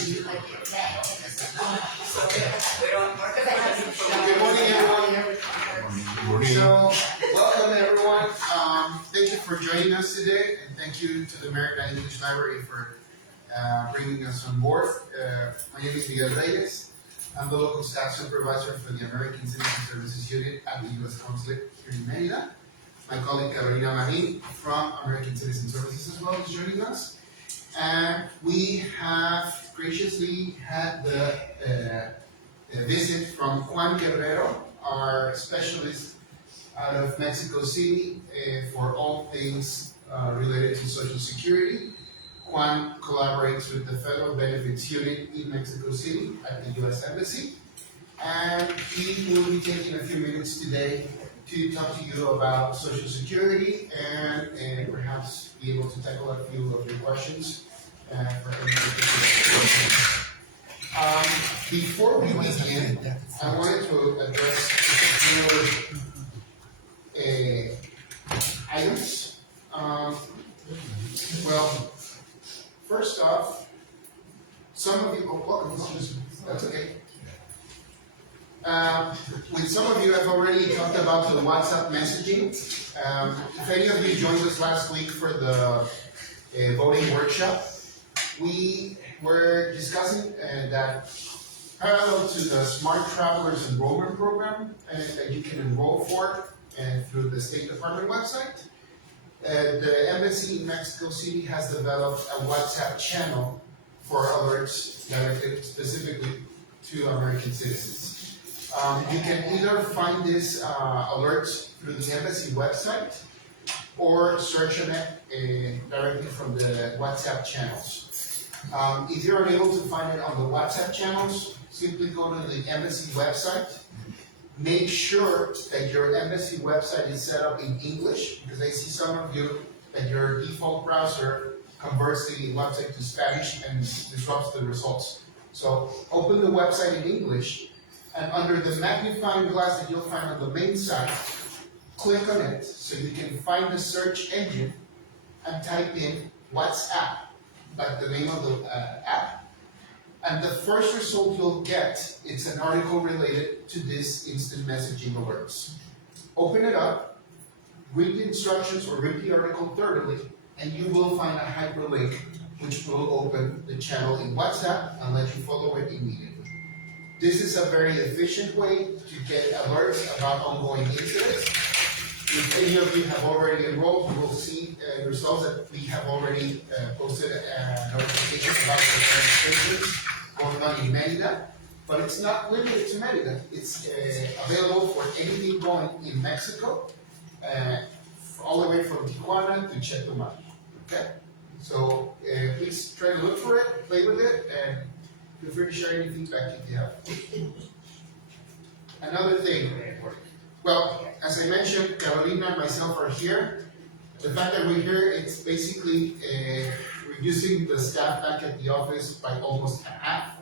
Good morning, everyone. Good morning. So, welcome everyone. Thank you for joining us today, and thank you to the American English Library for bringing us on board. My name is Miguel Reyes. I'm the local staff supervisor for the American Citizen Services Unit at the U.S. Consulate here in Merida. My colleague Carolina Marin from American Citizen Services as well is joining us. And we have graciously had the visit from Juan Guerrero, our specialist out of Mexico City for all things related to Social Security. Juan collaborates with the Federal Benefits Unit in Mexico City at the U.S. Embassy. And he will be taking a few minutes today to talk to you about Social Security and perhaps be able to tackle a few of your questions for before we begin, I wanted to address a few items. Well, first off, some of you, that's okay. With some of you, I've already talked about the WhatsApp messaging. If any of you joined us last week for the voting workshop, we were discussing that parallel to the Smart Travelers Enrollment Program that you can enroll for through the State Department website, the Embassy in Mexico City has developed a WhatsApp channel for alerts directed specifically to American citizens. You can either find this alert through the Embassy website or search on it directly from the WhatsApp channels. If you're unable to find it on the WhatsApp channels, simply go to the Embassy website. Make sure that your Embassy website is set up in English, because I see some of you that your default browser converts the website to Spanish and disrupts the results. So open the website in English, and under the magnifying glass that you'll find on the main site, click on it so you can find the search engine and type in WhatsApp, like the name of the app. And the first result you'll get, it's an article related to this instant messaging alerts. Open it up, read the instructions or read the article thoroughly, and you will find a hyperlink which will open the channel in WhatsApp and let you follow it immediately. This is a very efficient way to get alerts about ongoing incidents. If any of you have already enrolled, you will see results that we have already posted notifications about the registrations going on in Merida, but it's not limited to Merida. It's available for anything going in Mexico, all the way from Tijuana to Chetumal. Okay? So please try to look for it, play with it, and feel free to share any feedback if you have. Another thing. Well, as I mentioned, Carolina and myself are here. The fact that we're here, it's basically reducing the staff back at the office by almost half.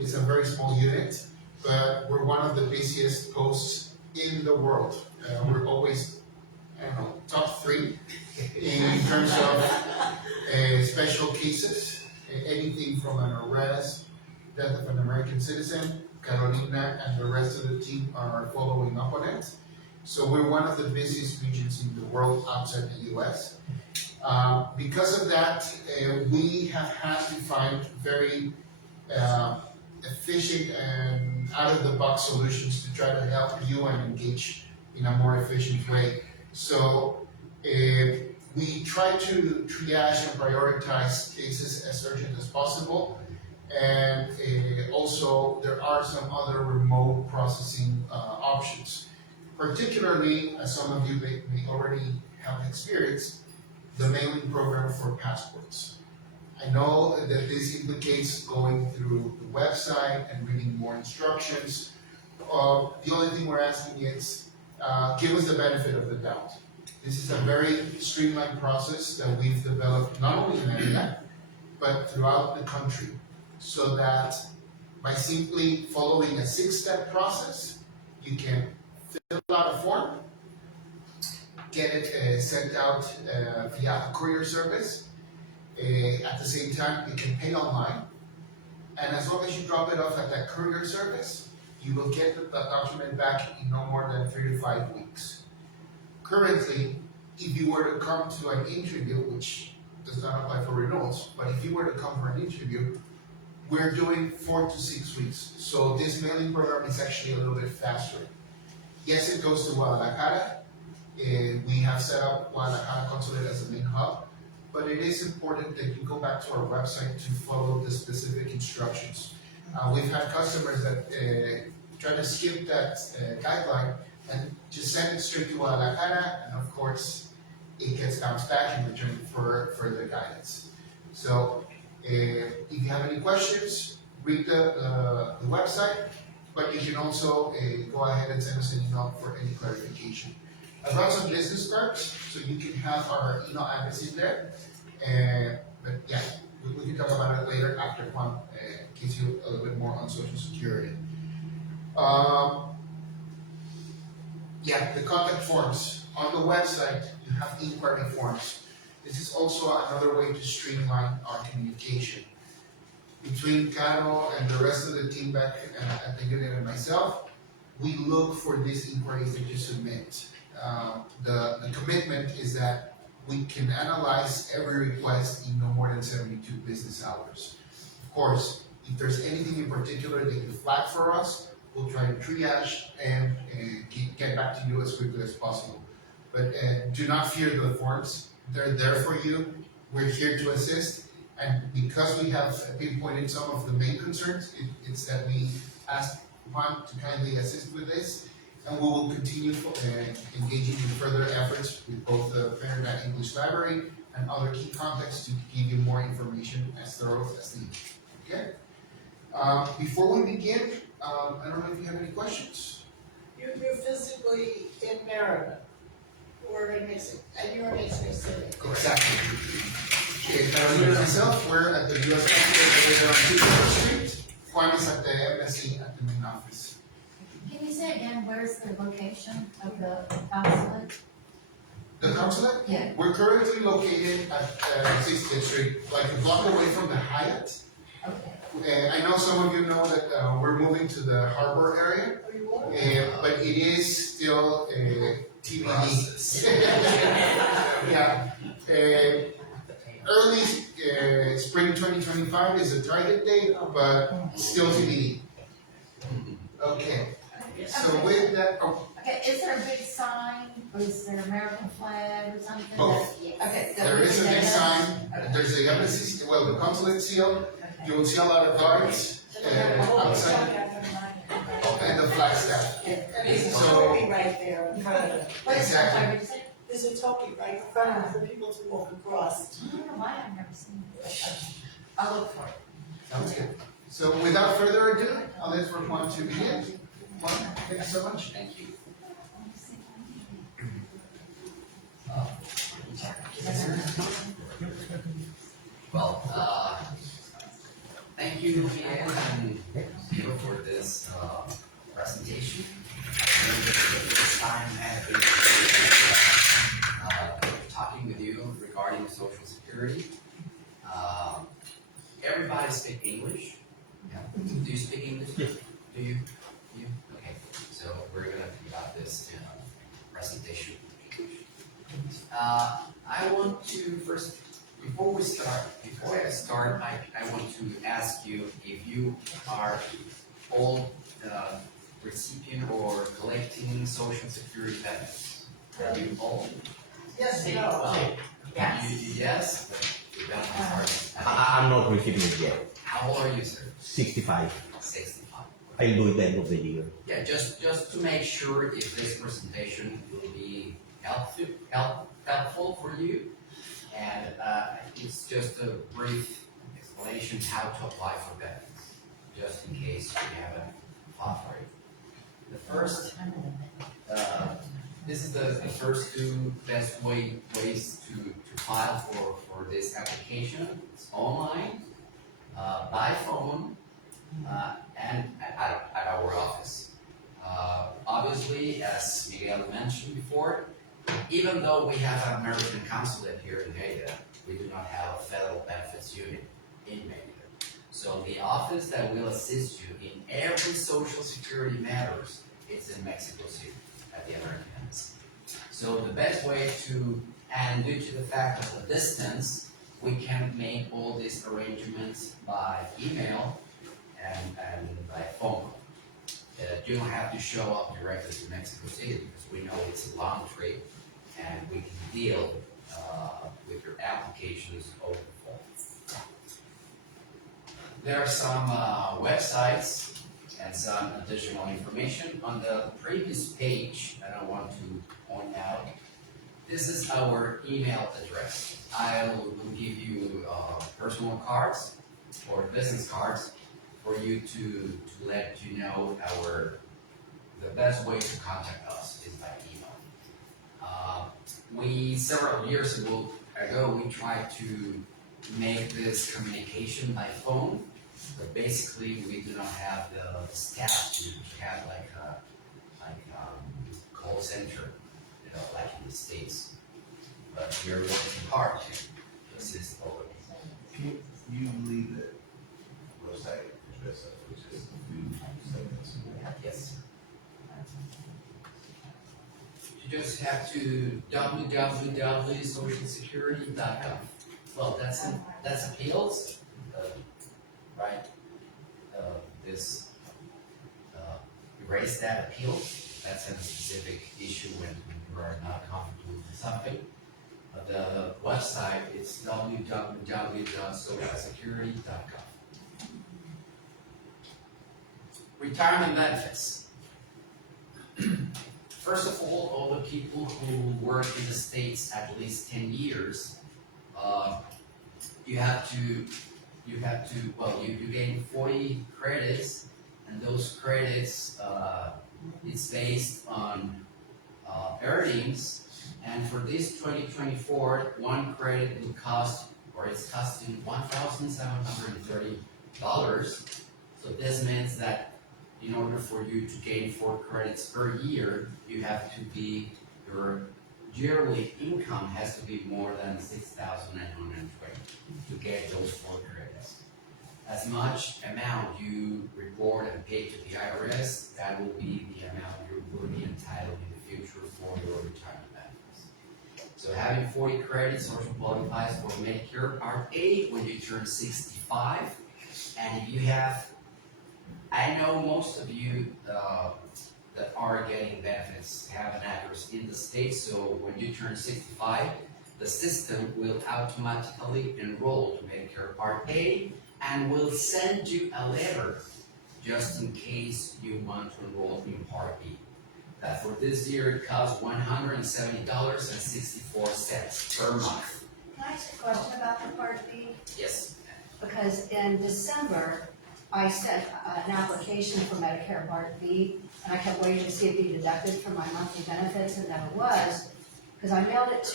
It's a very small unit, but we're one of the busiest posts in the world. We're always, top 3 in terms of special cases, anything from an arrest, death of an American citizen. Carolina and the rest of the team are following up on it. So we're one of the busiest regions in the world outside the U.S. Because of that, we have had to find very efficient and out-of-the-box solutions to try to help you and engage in a more efficient way. So we try to triage and prioritize cases as urgent as possible. And also, there are some other remote processing options. Particularly, as some of you may already have experienced, the mailing program for passports. I know that this implicates going through the website and reading more instructions. The only thing we're asking is, give us the benefit of the doubt. This is a very streamlined process that we've developed not only in Merida, but throughout the country, so that by simply following a 6-step process, you can fill out a form, get it sent out via a courier service. At the same time, you can pay online, you drop it off at that courier service, you will get the document back in no more than 3 to 5 weeks. Currently, if you were to come to an interview, which does not apply for renewals, but if you were to come for an interview, we're doing 4 to 6 weeks. So this mailing program is actually a little bit faster. Yes, it goes to Guadalajara. We have set up Guadalajara Consulate as a main hub, but it is important that you go back to our website to follow the specific instructions. We've had customers that try to skip that guideline and just send it straight to Guadalajara, and of course, it gets bounced back in return for further guidance. So, if you have any questions, read the website, but you can also go ahead and send us an email for any clarification. I brought some business cards, so you can have our email address in there. But yeah, we can talk about it later after Juan gives you a little bit more on Social Security. Yeah, the contact forms. On the website, you have inquiry forms. This is also another way to streamline our communication. Between Caro and the rest of the team back at the unit and myself, we look for these inquiries that you submit. The commitment is that we can analyze every request in no more than 72 business hours. Of course, if there's anything in particular that you flag for us, we'll try to triage and get back to you as quickly as possible. But do not fear the forms. They're there for you. We're here to assist. And because we have pinpointed some of the main concerns, it's that we ask Juan to kindly assist with this. And we will continue engaging in further efforts with both the Trinidad English Library and other key contacts to give you more information as thorough as needed. Okay? Before we begin, I don't know if you have any questions. You're physically in Maryland or in Mexico, and you're in Mexico City. Exactly. Okay, Carolina and myself, we're at the U.S. Consulate on 2nd Street. Juan is at the embassy at the main office. Can you say again, where's the location of the consulate? The consulate? Yeah. We're currently located at 60th Street, like a block away from the Hyatt. Okay. I know some of you know that we're moving to the harbor area, Are you on? but it is still TBD. Yeah. Early spring 2025 is a target date, but still TBD. Okay. So with that, Okay, is there a big sign, or is there an American flag or something? Both. Okay. there is a big sign. There's the embassy, well, the consulate seal. You will see a lot of guards outside, and the flag staff. And there's a So- topi right there in front of it. What is that, Exactly. what did you say? There's a topi right in front of it for people to walk across. I don't know why I've never seen it. I'll look for it. Sounds good. So without further ado, I'll let Juan to begin. Juan, thank you so much. Thank you. Thank you again and for this presentation. This time I've been talking with you regarding Social Security. Everybody speaks English. Yeah. Do you speak English? Yes. Do you? You? Okay. So we're gonna conduct this presentation. I want to first, before I start, I want to ask you if you are all recipient or collecting Social Security benefits. Are you all? Yes, no. Yes? You got my sorry. I'm not receiving it yet. How old are you, sir? 65. 65. I'll do it at the end of the year. Yeah, just to make sure if this presentation will be helpful for you, and it's just a brief explanation how to apply for benefits, just in case you haven't applied for it. The first, this is the first two best ways to file for this application. It's online, by phone, and at our office. Obviously, as Miguel mentioned before, even though we have an American consulate here in Mérida, we do not have a federal benefits unit in Mérida. So the office that will assist you in every social security matters, it's in Mexico City at the American Embassy. So the best way to, and due to the fact of the distance, we can make all these arrangements by email and by phone. You don't have to show up directly to Mexico City because we know it's a long trip and we can deal with your applications over the phone. There are some websites and some additional information on the previous page that I want to point out. This is our email address. I will give you personal cards or business cards for you to let you know the best way to contact us is by email. Several years ago, we tried to make this communication by phone, but basically we do not have the staff to have like a call center, like in the States. But we're working hard to assist all of you. Can you leave the website address up, which is 2 seconds? Yes. You just have to www.socialsecurity.gov. Well, that's appeals, right? This erase that appeal. That's a specific issue when you are not comfortable with something. The website is www.socialsecurity.gov. Retirement benefits. First of all the people who work in the States at least 10 years, you gain 40 credits, and those credits, it's based on earnings. And for this 2024, one credit will cost, or it's costing $1,730. So this means that in order for you to gain 4 credits per year, you have to be, your yearly income has to be more than $6,920 to get those 4 credits. As much amount you report and pay to the IRS, that will be the amount you will be entitled in the future for your retirement benefits. So having 40 credits also qualifies for Medicare Part A when you turn 65. And if you have, I know most of you that are getting benefits have an address in the States, so when you turn 65, the system will automatically enroll to Medicare Part A and will send you a letter just in case you want to enroll in Part B. That for this year it costs $170.64 per month. Can I ask a question about the Part B? Yes. Because in December, I sent an application for Medicare Part B, and I kept waiting to see it be deducted from my monthly benefits, and it never was. Because I mailed it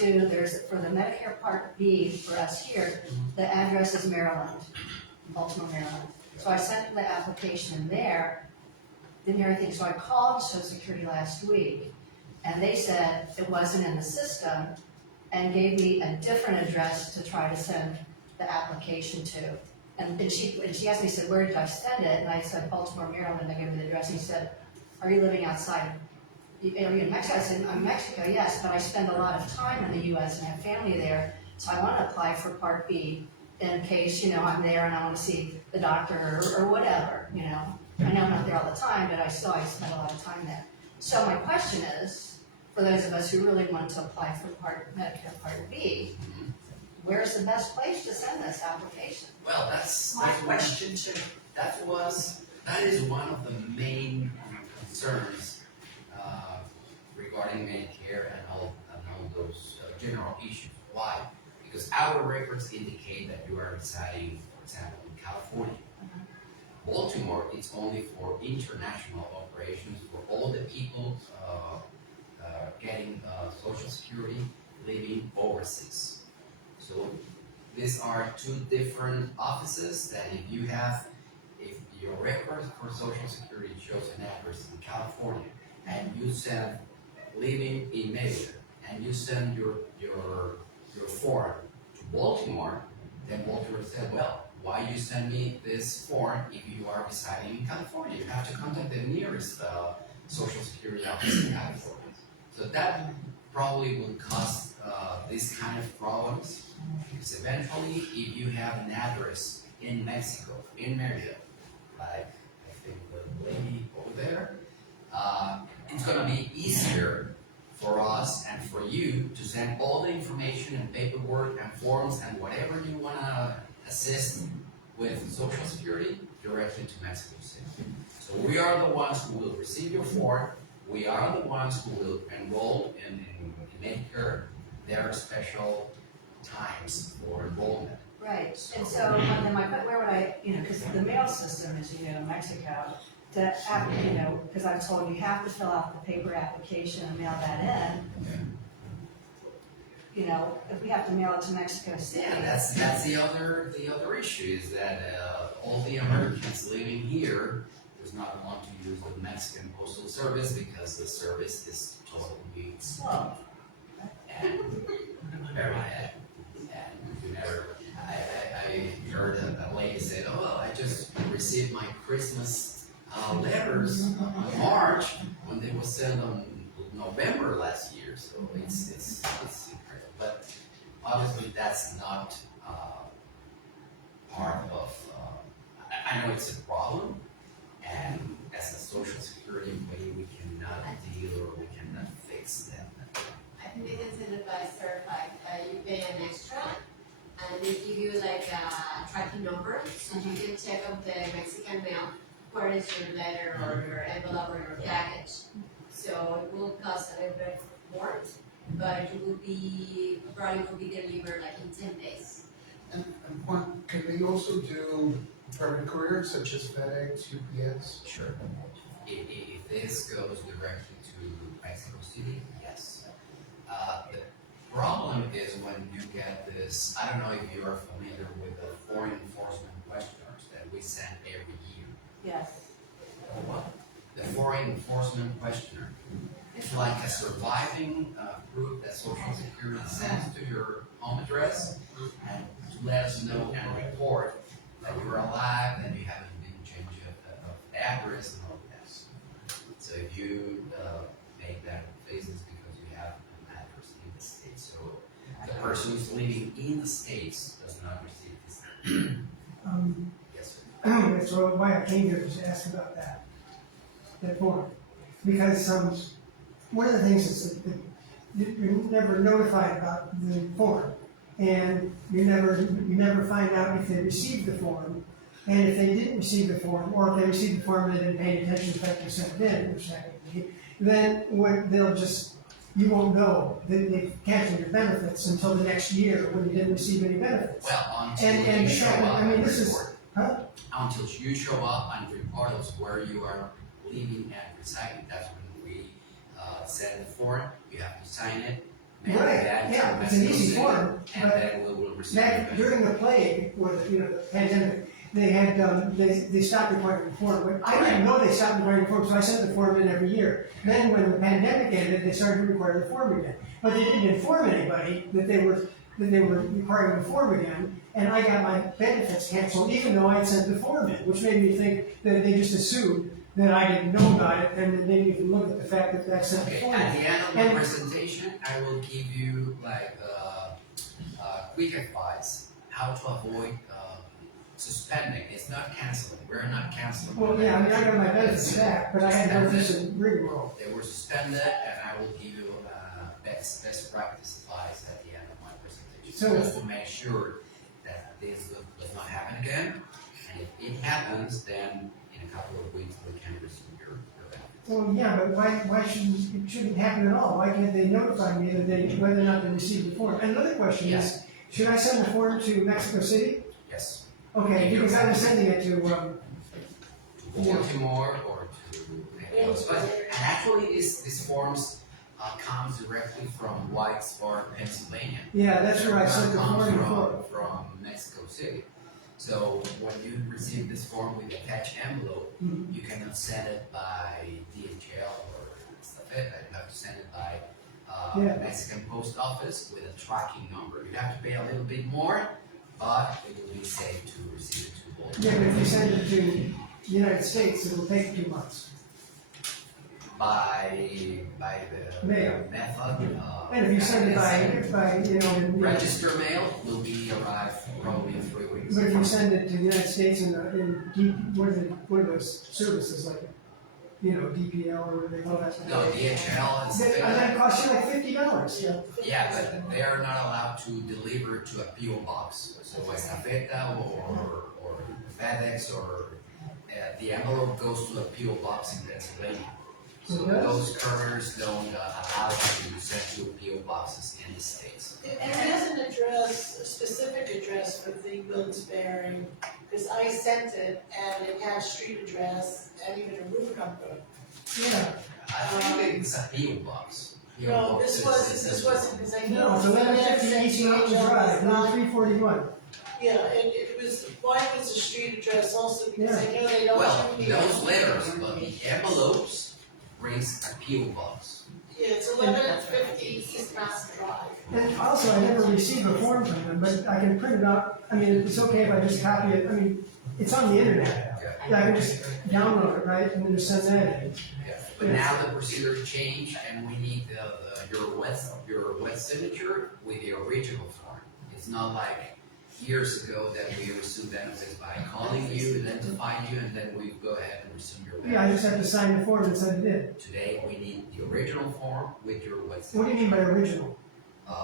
for the Medicare Part B for us here, the address is Maryland, Baltimore, Maryland. So I sent the application in there, didn't hear anything, so I called Social Security last week, and they said it wasn't in the system, and gave me a different address to try to send the application to. And she asked me, said, where did I send it? And I said, Baltimore, Maryland. And I gave her the address. And he said, are you living outside? Are you in Mexico? I said, I'm in Mexico, yes, but I spend a lot of time in the U.S. and have family there. So I want to apply for Part B in case, I'm there and I want to see the doctor or whatever, I know I'm not there all the time, but I spend a lot of time there. So my question is, for those of us who really want to apply for Medicare Part B, where's the best place to send this application? Well, that's My question too. That is one of the main concerns regarding Medicare and all those general issues. Why? Because our records indicate that you are residing, for example, in California. Baltimore is only for international operations for all the people getting Social Security living overseas. So these are 2 different offices that if your record for Social Security shows an address in California and you send living in Maryland and you send your form to Baltimore, then Baltimore said, well, why you send me this form if you are residing in California? You have to contact the nearest Social Security office in California. So that probably will cause these kind of problems, because eventually, if you have an address in Mexico, in Merida, like I think the lady over there, it's gonna be easier for us and for you to send all the information and paperwork and forms and whatever you wanna assist with Social Security directly to Mexico City. So we are the ones who will receive your form, we are the ones who will enroll in Medicare. There are special times for enrollment. Right, and so, then where would I, because the mail system is, in Mexico, because I'm told you have to fill out the paper application and mail that in. If we have to mail it to Mexico City. Yeah, that's the other issue is that all the Americans living here does not want to use the Mexican Postal Service because the service is totally slow and very bad. And you never, I heard a lady said, "Oh, I just received my Christmas letters in March when they were sent on November last year." So it's incredible, but obviously that's not part of. I know it's a problem, and as a Social Security employee, we cannot deal or we cannot fix that. I think they can send it by certified, you pay an extra, and they give you like a tracking number, so you can check on the Mexican mail where is your letter or your envelope or your package. So it will cost a little bit more, but it will be, probably will be delivered like in 10 days. And Juan, can they also do private couriers such as FedEx, UPS? Sure. If this goes directly to Mexico City, yes. The problem is when you get this, I don't know if you are familiar with the foreign enforcement questionnaires that we send every year. Yes. The foreign enforcement questionnaire. It's like a surviving proof that Social Security sends to your home address and to let us know and report that you're alive and you haven't been changed of address and all that. So if you make that faces because you have an address in the States, so the person who's living in the States does not receive this. Yes, sir. That's why I came here to ask about that form. Because one of the things is that you're never notified about the form, and you never find out if they received the form, and if they didn't receive the form, or if they received the form and they didn't pay attention to the fact they sent it in, which then you won't know that they've canceled your benefits until the next year when you didn't receive any benefits. Well, until you show up I mean, and this is, report. huh? Until you show up and report us where you are living and residing, that's when we send the form, you have to sign it, mail Right, that yeah, to it's an Mexico easy City, form, and but then we will receive Back it. during the plague, or the pandemic, they had, they stopped requiring the form. But I didn't know they stopped requiring the form, so I sent the form in every year. Then when the pandemic ended, they started to require the form again. But they didn't inform anybody that they were requiring the form again, and I got my benefits canceled even though I sent the form in, which made me think that they just assumed that I didn't know about it, and they didn't even look at the fact that I sent the Okay, form at in. the end of my And- presentation, I will give you like quick advice how to avoid suspending. It's not canceling. We're not canceling. Well, yeah, I mean, I got my benefits back, but I had to go through some rigmarole. They were suspended, and I will give you best practice advice at the end of my presentation. So- just to make sure that this does not happen again. And if it happens, then in a couple of weeks we can resume your benefits. Well, yeah, but why shouldn't it happen at all? Why can't they notify me that whether or not they received the form? And another question is, should I send the form to Mexico City? Yes. Okay, because I was sending it to, Baltimore or to and actually these forms comes directly from Whitesburg, Pennsylvania. yeah, that's where I sent the Comes form before. from Mexico City. So when you receive this form with attached envelope, Mhm. you cannot send it by DHL or stuff like that. You have to send it by Yeah. Mexican post office with a tracking number. You have to pay a little bit more, but it will be safe to receive it to both. Yeah, but if you send it to the United States, it'll take 2 months. By the Mail. method. And if you send it by, Register mail will be arrived probably in 3 weeks. but if you send it to the United States what are those services like, DPL or whatever they call that? No, DHL and And that costs you like $50. yeah, but they are not allowed to deliver to a PO box. So Estafeta or FedEx or the envelope goes to a PO box in Pennsylvania. So It does? those couriers don't allow you to send to PO boxes in the States. And it has an address, a specific address for the Wilkes-Barre, because I sent it and it had street address and even a room number. Yeah. I think it's a PO box. PO No, box this is- wasn't, because I know. No, it's 1150 East Mountain Drive, Route 341. Yeah, and it was, why was the street address also, because I know they don't. Well, do those letters, but the envelopes brings a PO box. Yeah, it's 1150 East Mountain Drive. And also, I never received a form from them, but I can print it out. I mean, it's okay if I just copy it. I mean, it's on the internet. Yeah, I can just download it, right, and then just send that in. Yeah, but now the procedure changed and we need your wet signature with the original form. It's not like years ago that we resumed benefits by calling you, identifying you, and then we go ahead and resume your benefits. Yeah, I just have to sign the form and send it in. Today, we need the original form with your wet What signature. do you mean by original?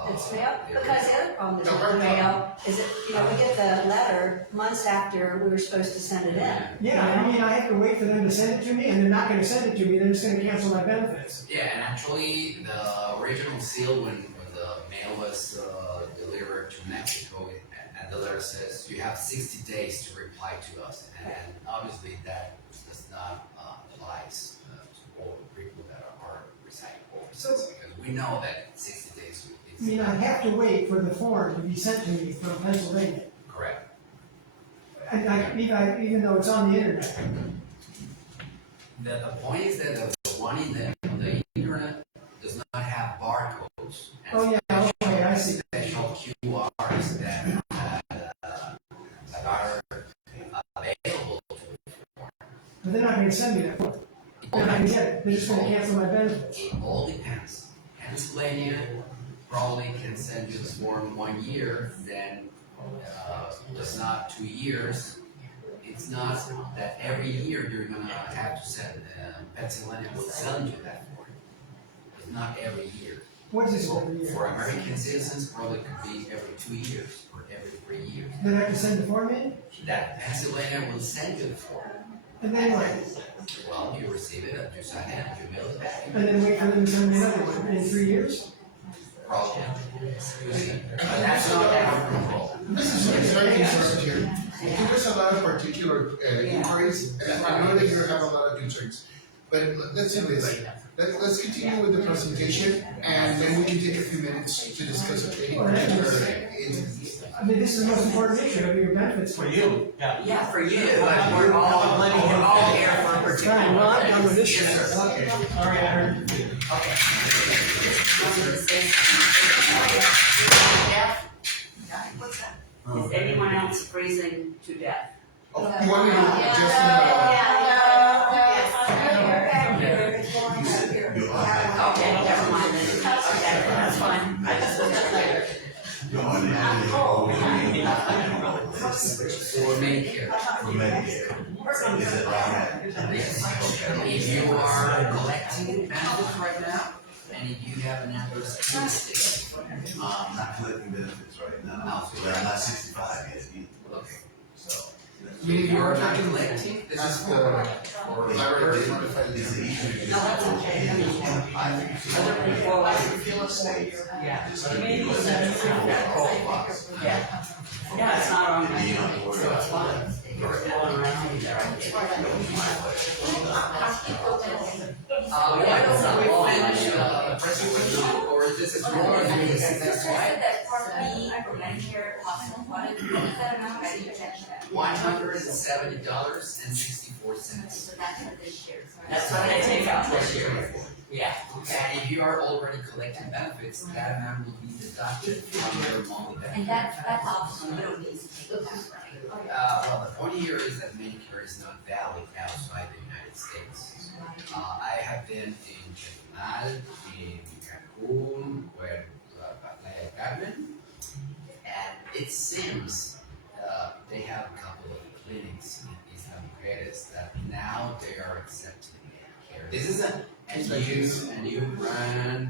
It's mail, the because the original. other problem is No, with hard the mail, is that, we get the letter months after we were supposed to send it in. Yeah, I mean, I have to wait for them to send it to me, and they're not gonna send it to me, they're just gonna cancel my benefits. Yeah, and actually, the original seal when the mail was delivered to Mexico, and the letter says you have 60 days to reply to us, and obviously that does not apply to all people that are residing overseas, because we know that 60 days I mean, I have to wait for the form to be sent to me from Pennsylvania, correct. even though it's on the internet. The point is that the one in the internet does not have barcodes. And Oh, yeah, okay, I see. special QRs that are available to the form. But they're not gonna send me that form. They're not gonna get it, they're just gonna cancel my benefits. It all depends. Pennsylvania probably can send you the form 1 year, then just not 2 years. It's not that every year you're gonna have to send, Pennsylvania will send you that form. It's not every year. What's this every year? For American citizens, probably could be every 2 years or every 3 years. Then I have to send the form in, That Pennsylvania will send you the form. and then what? Well, you receive it, and you sign it, and you mail it back. And then wait for them to send me another one in 3 years? Problem. But that's not our control. This is very concerned here. There's a lot of particular inquiries, and I know that you have a lot of concerns. But let's do this. Let's continue with the presentation, and then we can take a few minutes to discuss any particular instances. I mean, this is the most important issue of your benefits. For you, yeah. Yeah, for you, but we're all here for a particular. Fine, well, I'm done with this shit. Yes, sir. Okay. All right, I heard. Is anyone else freezing to death? Oh, you want me to just, Okay, never mind then. Okay, that's fine. I just was later. For Medicare. For Medicare. Is it like that? If you are collecting benefits right now, and if you have an adverse case, I'm not collecting benefits right now, so I'm not 65 yet either. okay. So. If you are not collecting, this That's is the, for Larry, notified Is the issue No, that's okay. I mean, other people, yeah. Yeah. Yeah, it's not on me, so it's fine. Going around. we finish the presentation, or this is more than You this? said that Part B for Medicare hospital, what is that amount? I didn't catch that. $170.64. So that's for this year, sorry. That's what they take out this year. Yeah, and if you are already collecting benefits, that amount will be deducted from your monthly benefit. And that's optional, you don't need to take it back, right? Well, the point here is that Medicare is not valid outside the United States. I have been in Chetumal, in Cancun, where Playa Carmen, and it seems they have a couple of clinics in these mujeres that now they are accepting Medicare. This is a new brand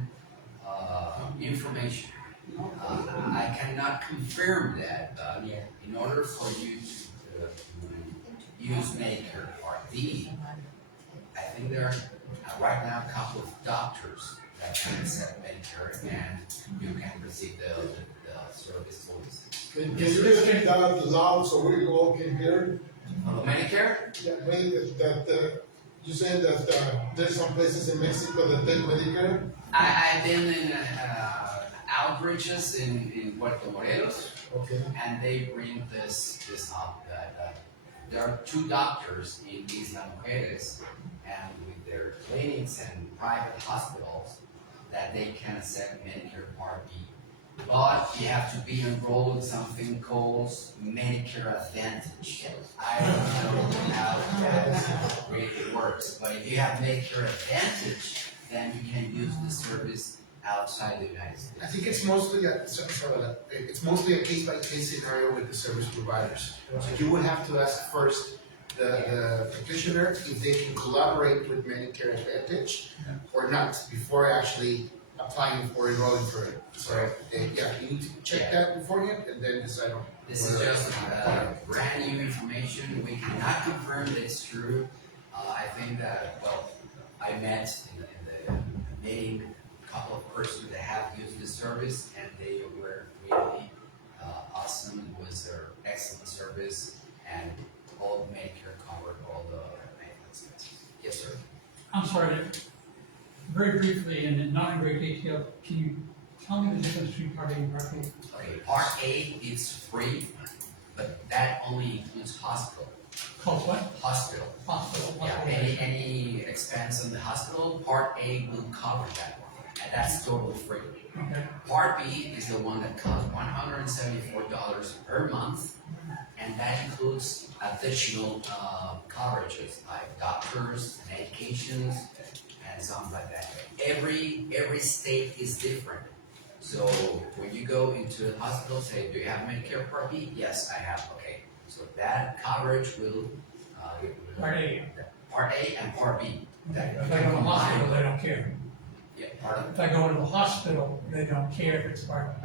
information. I cannot confirm that, but in order for you to use Medicare Part D, I think there are right now a couple of doctors that can accept Medicare and you can receive the service policies. Can you repeat that loud so we all can hear? Medicare? Yeah, you said that there's some places in Mexico that take Medicare? I've been in outreaches in Puerto Morelos, Okay. and they bring this up that there are 2 doctors in Isla Mujeres, and with their clinics and private hospitals, that they can accept Medicare Part B. But you have to be enrolled in something called Medicare Advantage. I don't know how that really works, but if you have Medicare Advantage, then you can use the service outside the United States. I think it's mostly it's mostly a case by case scenario with the service providers. So you would have to ask first the petitioner if they can collaborate with Medicare Advantage or not before actually applying or enrolling for it. So you need to check that beforehand and then decide on. This is just brand new information. We cannot confirm that it's true. I think that, well, I met in the meeting a couple of persons that have used the service and they were really awesome. It was their excellent service and all Medicare covered all the medical expenses. Yes, sir. I'm sorry, very briefly and not in great detail, can you tell me the difference between Part A and Part B? Okay, Part A is free, but that only includes hospital. Called what? Hospital. Hospital. Yeah, any expense in the hospital, Part A will cover that one, and that's totally free. Okay. Part B is the one that costs $174 per month, and that includes additional coverages like doctors, medications, and something like that. Every state is different. So when you go into the hospital, say, do you have Medicare Part B? Yes, I have. Okay. So that coverage will Part A. Part A and Part B. Okay. If I go to the hospital, they don't care. Yeah, pardon? If I go to the hospital, they don't care if it's Part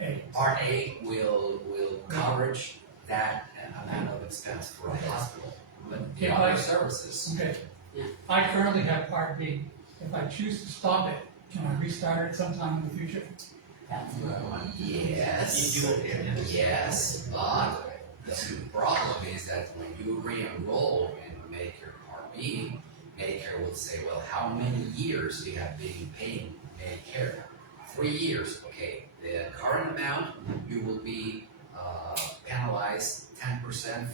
A. Part A will coverage that amount of expense for the hospital, but the other services. Okay. I currently have Part B. If I choose to stop it, can I restart it sometime in the future? Yes, but the problem is that when you re-enroll in Medicare Part B, Medicare will say, well, how many years you have been paying Medicare? 3 years, okay. The current amount, you will be penalized 10%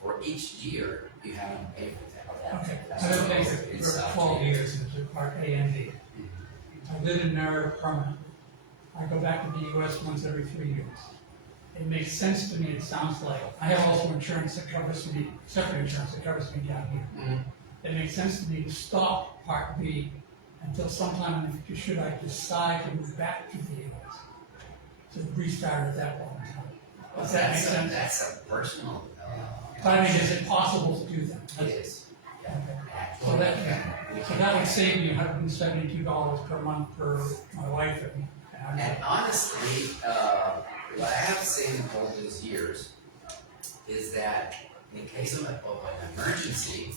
for each year you haven't paid for that. Okay. I've been paying for 12 years into Part A and B. I live in Merritt permanently. I go back to the US once every 3 years. It makes sense to me, it sounds like. I have also insurance that covers me, separate insurance that covers me down here. It makes sense to me to stop Part B until sometime in the future, should I decide to move back to the US. To restart at that point in time. Does that make sense? That's a personal. But I mean, is it possible to do that? It is. Okay. So that would save me $172 per month for my wife And honestly, what I have seen all these years is that in case of an emergency,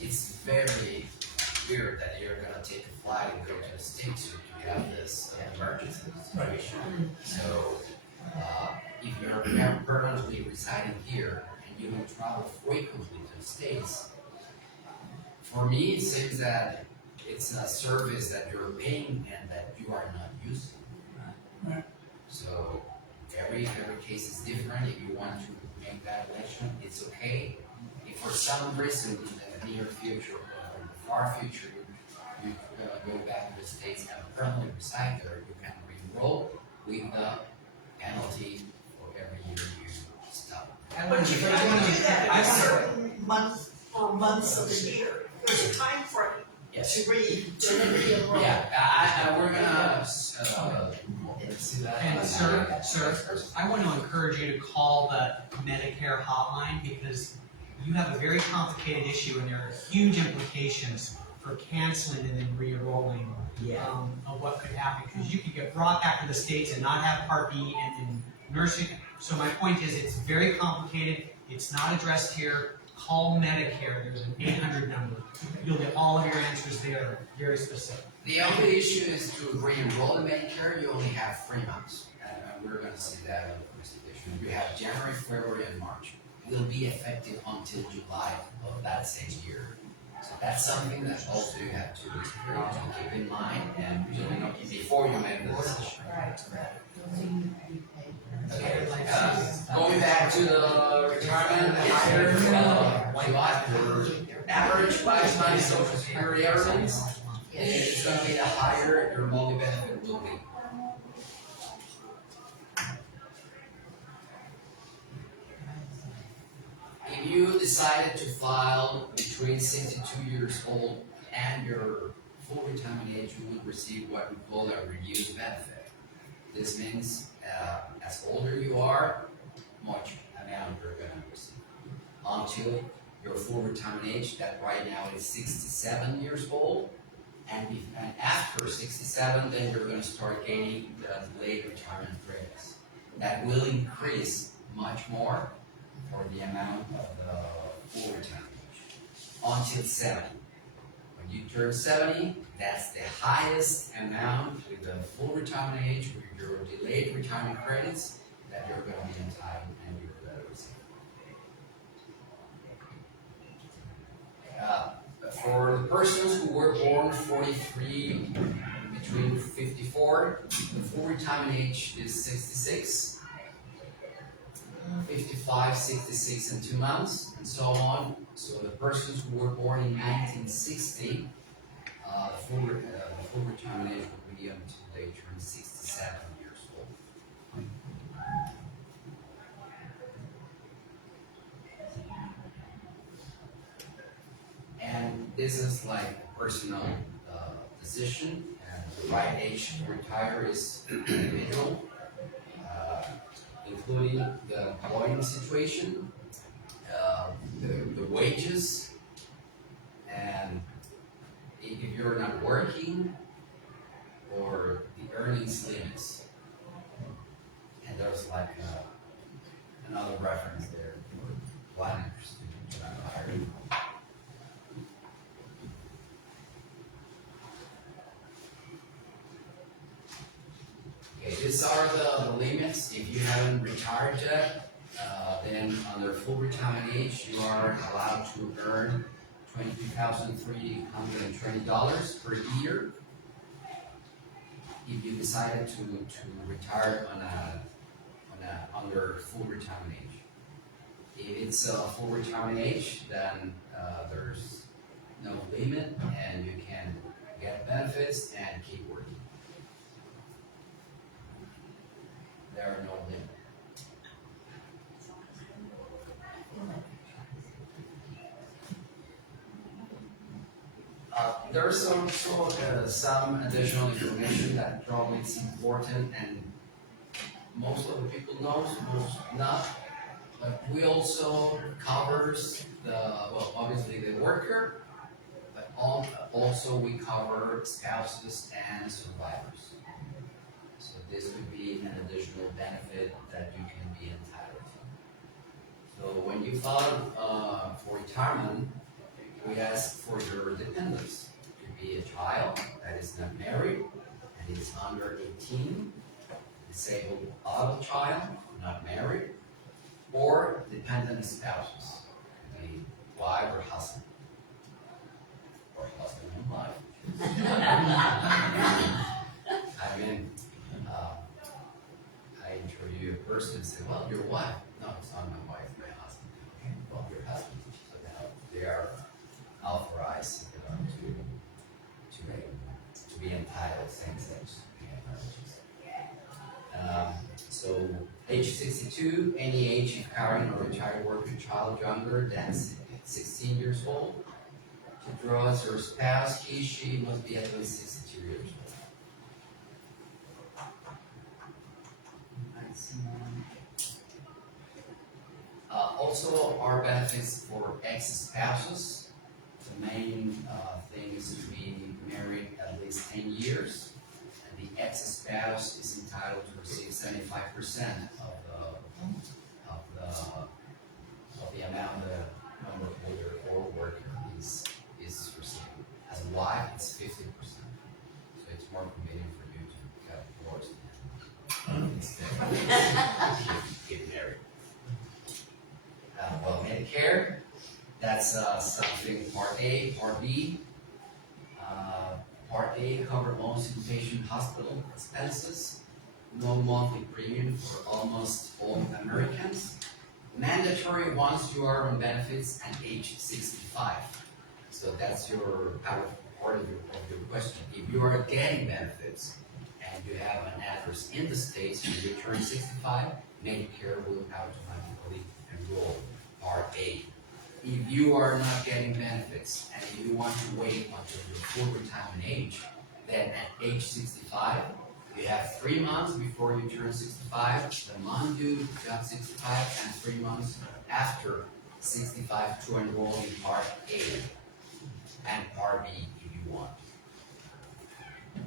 it's very weird that you're gonna take a flight and go to the States to have this emergency situation. So, if you're permanently residing here and you don't travel frequently to the States, for me it seems that it's a service that you're paying and that you are not using. Right. So every case is different. If you want to make that election, it's okay. If for some reason in the near future or in the far future you go back to the States and permanently reside there, you can re-enroll with the penalty for every year you stop. But you can only do that in a certain month or months of the year. There's a time frame Yes. to re-enroll. Yeah, we're gonna, see that. And sir, I want to encourage you to call the Medicare hotline because you have a very complicated issue and there are huge implications for canceling and then re-enrolling of what could happen. Because you could get brought back to the States and not have Part B and then nursing. So my point is it's very complicated. It's not addressed here. Call Medicare. There's an 800 number. You'll get all of your answers there, very specific. The only issue is to re-enroll in Medicare, you only have 3 months. And we're gonna see that in the presentation. You have January, February, and March. Will be effective until July of that same year. So that's something that also you have to keep in mind and before you make the decision. Okay, going back to the retirement, higher, your average lifetime social security earnings, it's gonna be the higher your monthly benefit will be. If you decided to file between 62 years old and your full retirement age, you will receive what we call a reduced benefit. This means as older you are, much amount you're going to receive. Until your full retirement age, that right now is 67 years old, and after 67, then you're going to start gaining the late retirement credits. That will increase much more for the amount of the full retirement age until 70. When you turn 70, that's the highest amount with the full retirement age with your delayed retirement credits that you're going to be entitled and you're going to receive. For the persons who were born 43 between 54, the full retirement age is 66. 55, 66, and 2 months, and so on. So the persons who were born in 1960, the full retirement age will be until they turn 67 years old. And this is like a personal decision, and the right age to retire is individual. Including the employment situation, the wages, and if you're not working, or the earnings limits. And there's like another reference there for planners to hire. Okay, these are the limits. If you haven't retired yet, then under full retirement age, you are allowed to earn $22,320 per year. If you decided to retire under full retirement age. If it's full retirement age, then there's no limit, and you can get benefits and keep working. There are no limits. There's also some additional information that probably is important, and most of the people know, most not. But we also covers obviously the worker, but also we cover spouses and survivors. So this would be an additional benefit that you can be entitled to. So when you file for retirement, we ask for your dependents to be a child that is not married and is under 18, disabled adult child, not married, or dependent spouses, the wife or husband, or husband and wife. I mean, I interview a person and say, well, your wife. No, it's not my wife, my husband. Okay, well, your husband. So now they are authorized to age 62, any age if carrying or retired working child younger than 16 years old. To draw as your spouse, she must be at least 62 years old. Also, our benefits for ex-spouses. The main thing is to be married at least 10 years, and the ex-spouse is entitled to receive 75% of the amount the number holder or worker is receiving. As a wife, it's 50%. So it's more convenient for you to get divorced instead of get married. Well, Medicare, that's something Part A, Part B. Part A cover most inpatient hospital expenses, no monthly premium for almost all Americans. Mandatory once you are on benefits at age 65. So that's your part of your question. If you are getting benefits and you have an address in the States when you turn 65, Medicare will automatically enroll Part A. If you are not getting benefits and you want to wait until your full retirement age, then at age 65, you have 3 months before you turn 65, the month you got 65, and 3 months after 65 to enroll in Part A and Part B if you want,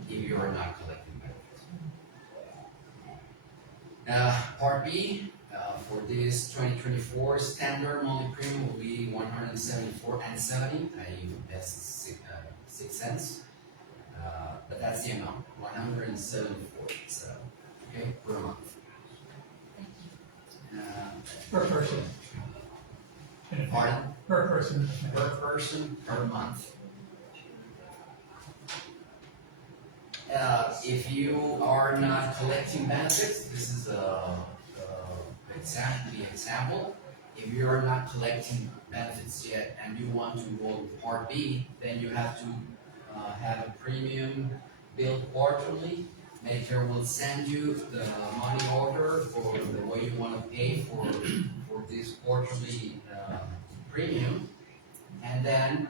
if you are not collecting benefits. Part B, for this 2024 standard monthly premium will be $174.70. That's 6 cents. But that's the amount, 174. So, okay, per month. Per person. Pardon? Per person. Per person, per month. If you are not collecting benefits, this is the example. If you are not collecting benefits yet and you want to enroll in Part B, then you have to have a premium billed quarterly. Medicare will send you the money order for the way you want to pay for this quarterly premium, and then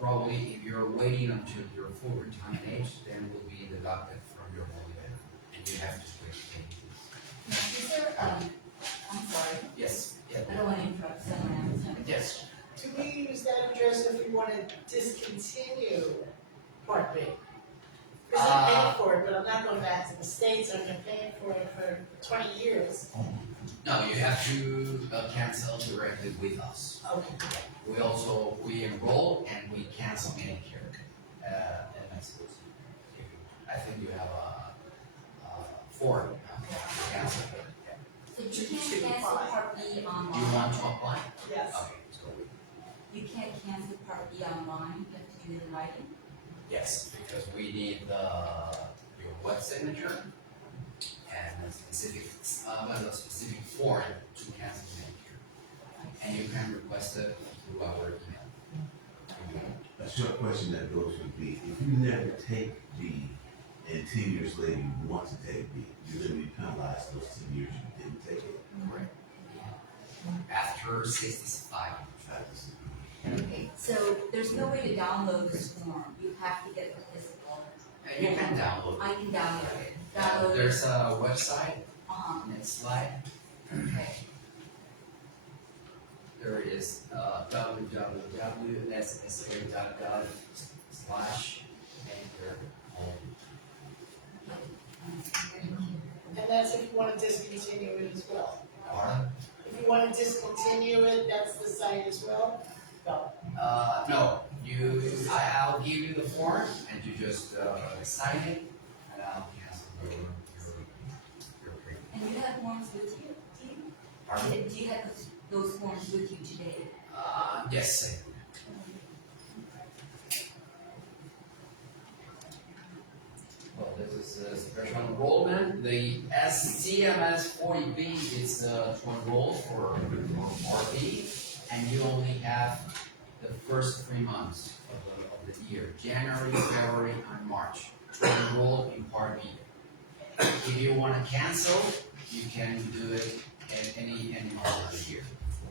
probably if you're waiting until your full retirement age, then will be deducted from your monthly benefit, and you have to switch payments. Is there, I'm sorry, Yes. Yeah. I don't want to interrupt someone else. Yes. Do we use that address if we want to discontinue Part B? Because I'm paying for it, but I'm not going back to the States, I've been paying for it for 20 years. No, you have to cancel directly with us. Okay. We enroll and we cancel Medicare in Mexico. I think you have a form to cancel. So you can't cancel Part B online? Do you want to apply? Yes. Okay, so You can't cancel Part B online, you have to do it in writing? yes, because we need your wet signature and a specific form to cancel Medicare. And you can request it through our email. A short question that goes would be, if you never take B and 10 years later you want to take B, you're going to be penalized those 10 years you didn't take it. Correct. After 65. Okay, so there's no way to download this form, you have to get the physical. You can download it. I can download it. Download it. There's a website. Uh-huh. Next slide. Okay. There is www.ssa.gov/Medicare. And that's if you want to discontinue it as well. Pardon? If you want to discontinue it, that's the site as well? No. No, I'll give you the form and you just sign it and I'll cancel your premium. And you have forms with you, do you? Pardon? Do you have those forms with you today? Yes. Well, this is a special enrollment. The CMS 40B is to enroll for Part B, and you only have the first 3 months of the year, January, February, and March, to enroll in Part B. If you want to cancel, you can do it at any month of the year.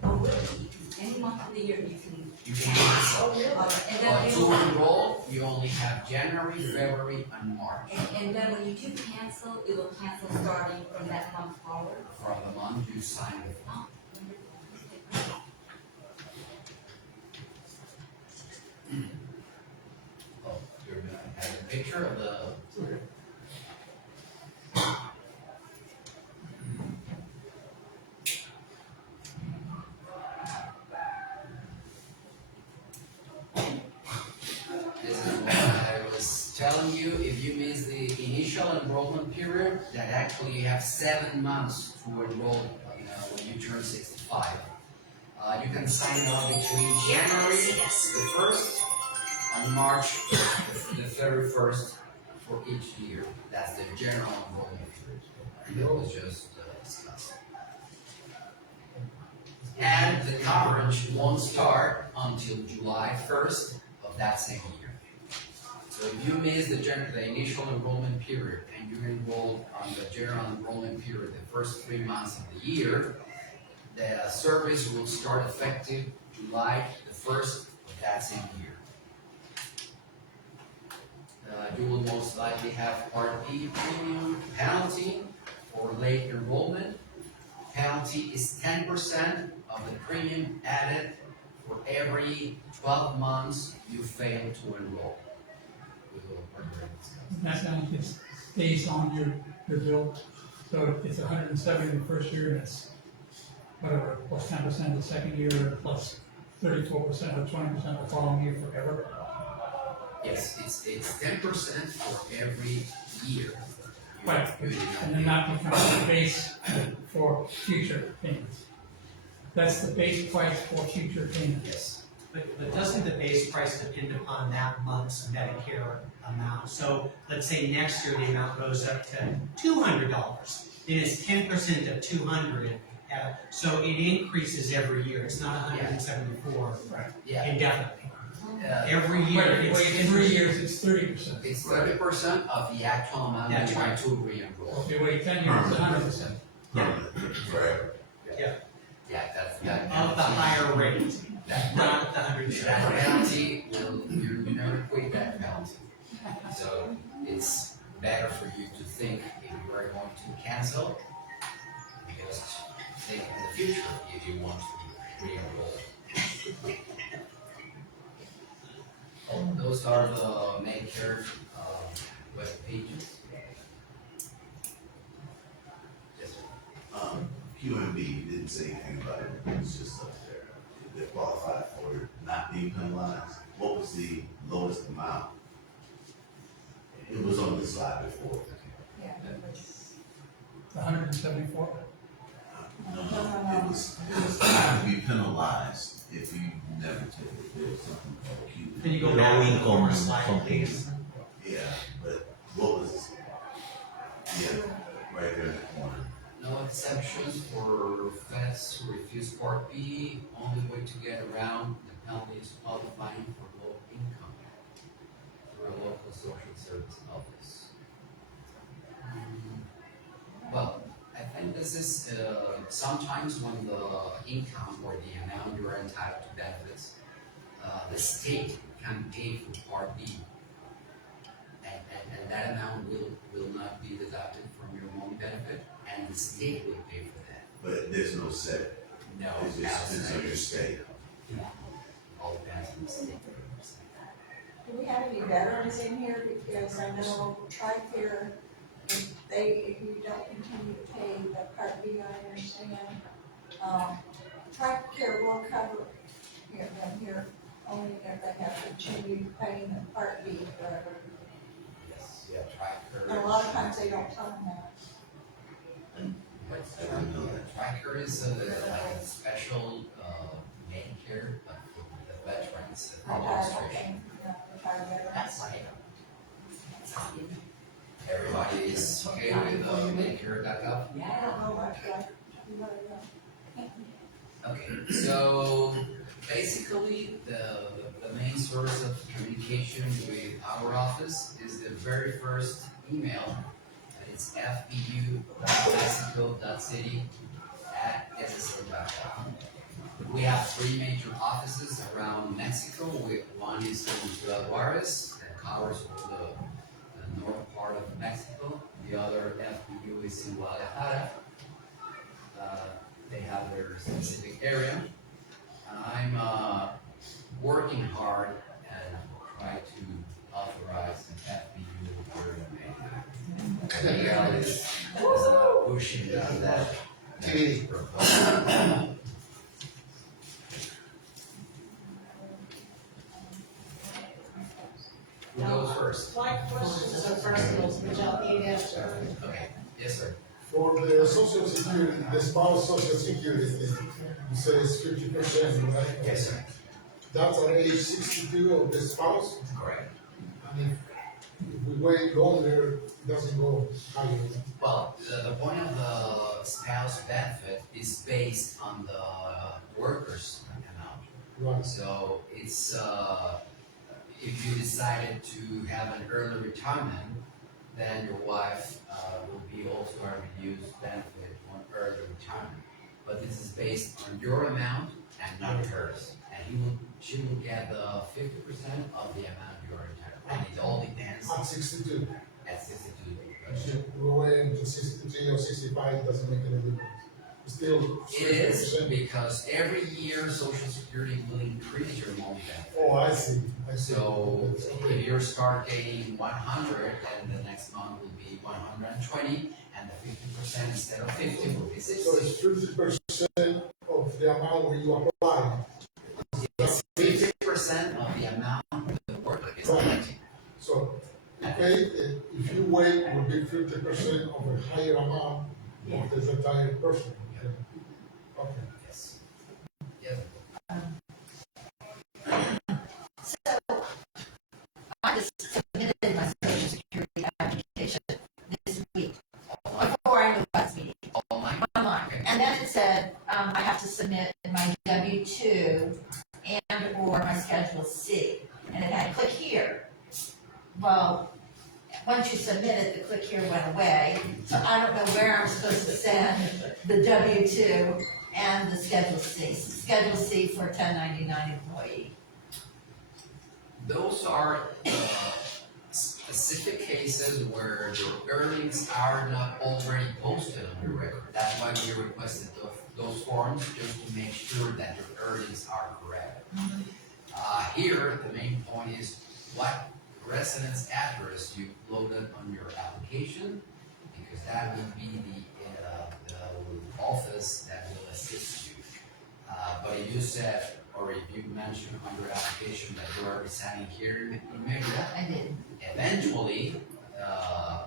Oh, really? Any month of the year you can. You can cancel. And then But you- to enroll, you only have January, February, and March. And then when you do cancel, it will cancel starting from that month forward. From the month you sign the form. Oh, you're gonna have a picture of the. This is what I was telling you, if you miss the initial enrollment period, that actually you have 7 months to enroll, when you turn 65. You can sign up between January the 1st and March the 31st for each year. That's the general enrollment period. That was just discussed. And the coverage won't start until July 1st of that same year. So if you miss the initial enrollment period and you enroll on the general enrollment period the first 3 months of the year, the service will start effective July the 1st of that same year. You will most likely have Part B premium penalty for late enrollment. Penalty is 10% of the premium added for every 12 months you fail to enroll. We will further discuss. That penalty stays on your bill, so it's 170 the first year, and it's whatever, plus 10% the second year, plus 34% or 20% the following year forever. Yes, it's 10% for every year. Right, and then that becomes the base for future payments. That's the base price for future payments. Yes. But doesn't the base price depend upon that month's Medicare amount? So let's say next year the amount goes up to $200, then it's 10% of 200. So it increases every year. It's not 174 Yeah. indefinitely. Every year. In 3 years, it's 30%. It's 30% of the actual amount That's you right. want to re-enroll. If you wait 10 years, it's 100%. Forever. Yeah, that's that. Of the higher rate, That, not the 100. that penalty, you never quit that penalty. So it's better for you to think if you are going to cancel, because think in the future if you want to re-enroll. Those are the Medicare web pages. Yes, sir. QMB didn't say anything about it, it's just up there. They're qualified for not being penalized. What was the lowest amount? It was on the slide before. Yeah, it was. 174. No, it was not to be penalized if you never took it. There was something called QMB. Then you go Low back to the income first slide, something. please. Yeah, but what was, yeah, right there in the corner. No exceptions for feds who refuse Part B. Only way to get around the penalty is qualifying for low income through a local social service office. Well, I think this is sometimes when the income or the amount you are entitled to benefits, the state can pay for Part B. And that amount will not be deducted from your own benefit, and the state will pay for that. But there's no set. No, It's just, it's on your state. All depends on the state. Do we have any veterans in here? Because I know TRICARE, if you don't continue to pay the Part B, I understand. TRICARE will cover, them here, only if they have continued paying the Part B forever. Yes, yeah, TRICARE. And a lot of times they don't tell them that. But I didn't know that. TRICARE is like a special Medicare for the veterans administration. Retired veterans. That's right. Everybody is okay with Medicare.gov? I don't know much, but you know. Okay, so basically, the main source of communication with our office is the very first email that it's fbu.mexico.city at ssl.gov. We have 3 major offices around Mexico. One is in Ciudad Juarez, that covers all the north part of Mexico. The other FBU is in Guadalajara. They have their specific area. I'm working hard and try to authorize an FBU here in May. MEL is pushing that proposal. Who goes first? My questions are personal, which I'll need after. Okay, yes, sir. For the social security, the spouse social security, you say it's 50%, right? Yes, sir. That's at age 62 of the spouse, Correct. and if we wait longer, it doesn't go higher. Well, the point of the spouse benefit is based on the worker's amount. Right. So it's, if you decided to have an early retirement, then your wife will be also a reduced benefit on early retirement. But this is based on your amount and not hers. And she will get the 50% of the amount you are entitled. And it all depends At 62. at 62. If we went to 63 or 65, it doesn't make any difference. It's still It is 50%. because every year Social Security will increase your monthly benefit. Oh, I see. So Okay. if you start getting 100 and the next month will be 120 and the 50% instead of 50 will be 60. So it's 50% of the amount when you apply. It's 50% of the amount the worker gets collecting. So if you wait, it will be 50% of a higher amount of the retired person. Okay. Yes. Yep. I just submitted my social security application this week, before I knew last meeting, Online. online. And then it said, I have to submit my W-2 and or my Schedule C. And it had click here. Well, once you submit it, the click here went away. So I don't know where I'm supposed to send the W-2 and the Schedule C. Schedule C for 1099 employee. Those are specific cases where your earnings are not already posted on your record. That's why we requested those forms, just to make sure that your earnings are correct. Here, the main point is what residence address you loaded on your application, because that will be the office that will assist you. But if you said, or if you mentioned on your application that you are residing here in Mérida, I did. eventually, the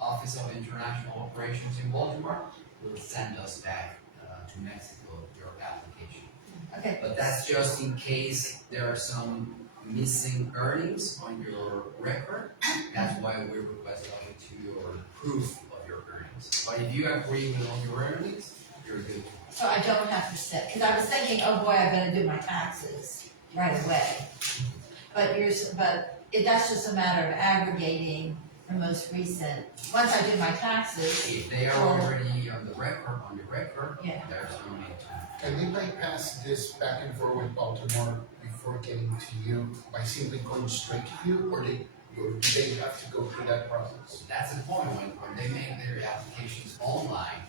Office of International Operations in Baltimore will send us back to Mexico your application. Okay. But that's just in case there are some missing earnings on your record. That's why we request W-2 or proof of your earnings. But if you agree with all your earnings, you're good. So I don't have to sit, because I was thinking, oh boy, I better do my taxes right away. But that's just a matter of aggregating the most recent, once I do my taxes. If they are already on the record, Yeah. there's no need to. Can they bypass this back and forth with Baltimore before getting to you by simply going straight to you, or do they have to go through that process? That's the point, when they make their applications online,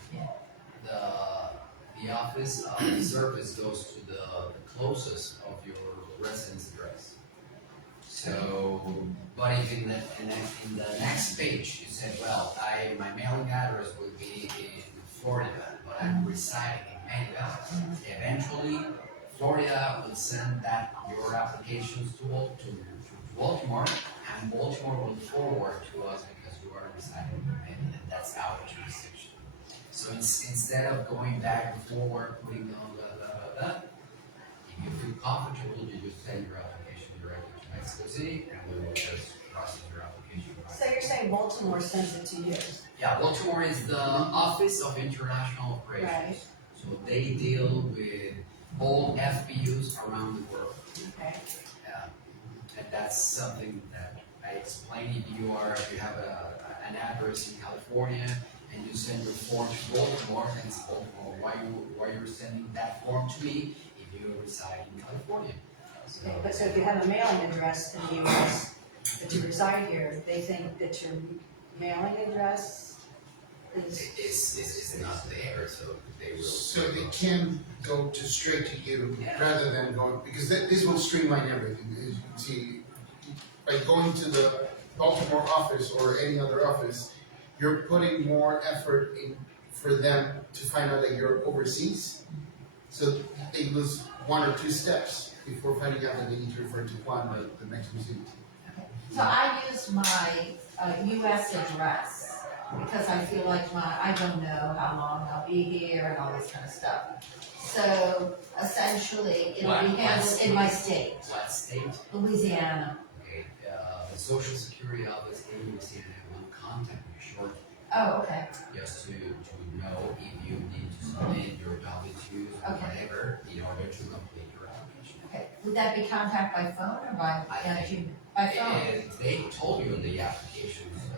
the office of the service goes to the closest of your residence address. So, but if in the next page you said, well, my mailing address will be in Florida, but I'm residing in Mérida, eventually Florida will send your applications to Baltimore, and Baltimore will forward to us because you are residing in Mérida, and that's our jurisdiction. So instead of going back and forward, putting on if you feel comfortable, you just send your application directly to Mexico City, and we will just process your application. So you're saying Baltimore sends it to you? Yeah, Baltimore is the Office of International Operations. Right. So they deal with all FBUs around the world. Okay. And that's something that I I explain if you have an address in California and you send your form to Baltimore, and it's Baltimore, why you're sending that form to me if you reside in California? Okay, but so if you have a mailing address in the US, but you reside here, they think that your mailing address is. It's not there, so they will. So they can go straight to you Yeah. rather than going, because this will streamline everything. As you can see, by going to the Baltimore office or any other office, you're putting more effort in for them to find out that you're overseas. So they lose 1 or 2 steps before finding out that they need to refer to Juan or the Mexican city. So I use my US address because I feel like I don't know how long I'll be here and all this kind of stuff. So essentially, it'll be handled in my state, What state? Louisiana. Okay, the Social Security office in Louisiana will contact you shortly, Oh, okay. just to know if you need to submit your W-2s or Okay. whatever in order to complete your application. Okay. Would that be contact by phone or by I think Gmail? By phone? And they told you in the application, so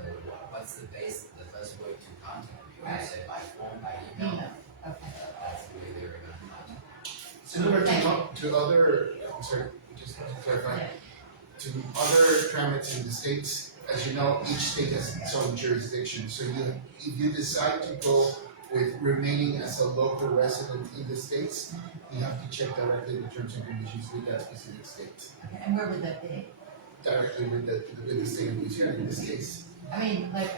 what's the best way to contact you? I Right. say by phone, by email. Email. Okay. That's the way they're gonna contact. Similar to other, I'm sorry, just to clarify, Yeah. to other tramits in the states, as you know, each state has its own jurisdiction. So if you decide to go with remaining as a local resident in the states, you have to check directly the terms and conditions with that specific state. Okay. And where would that be? Directly with the state of Louisiana in this case. I mean, like,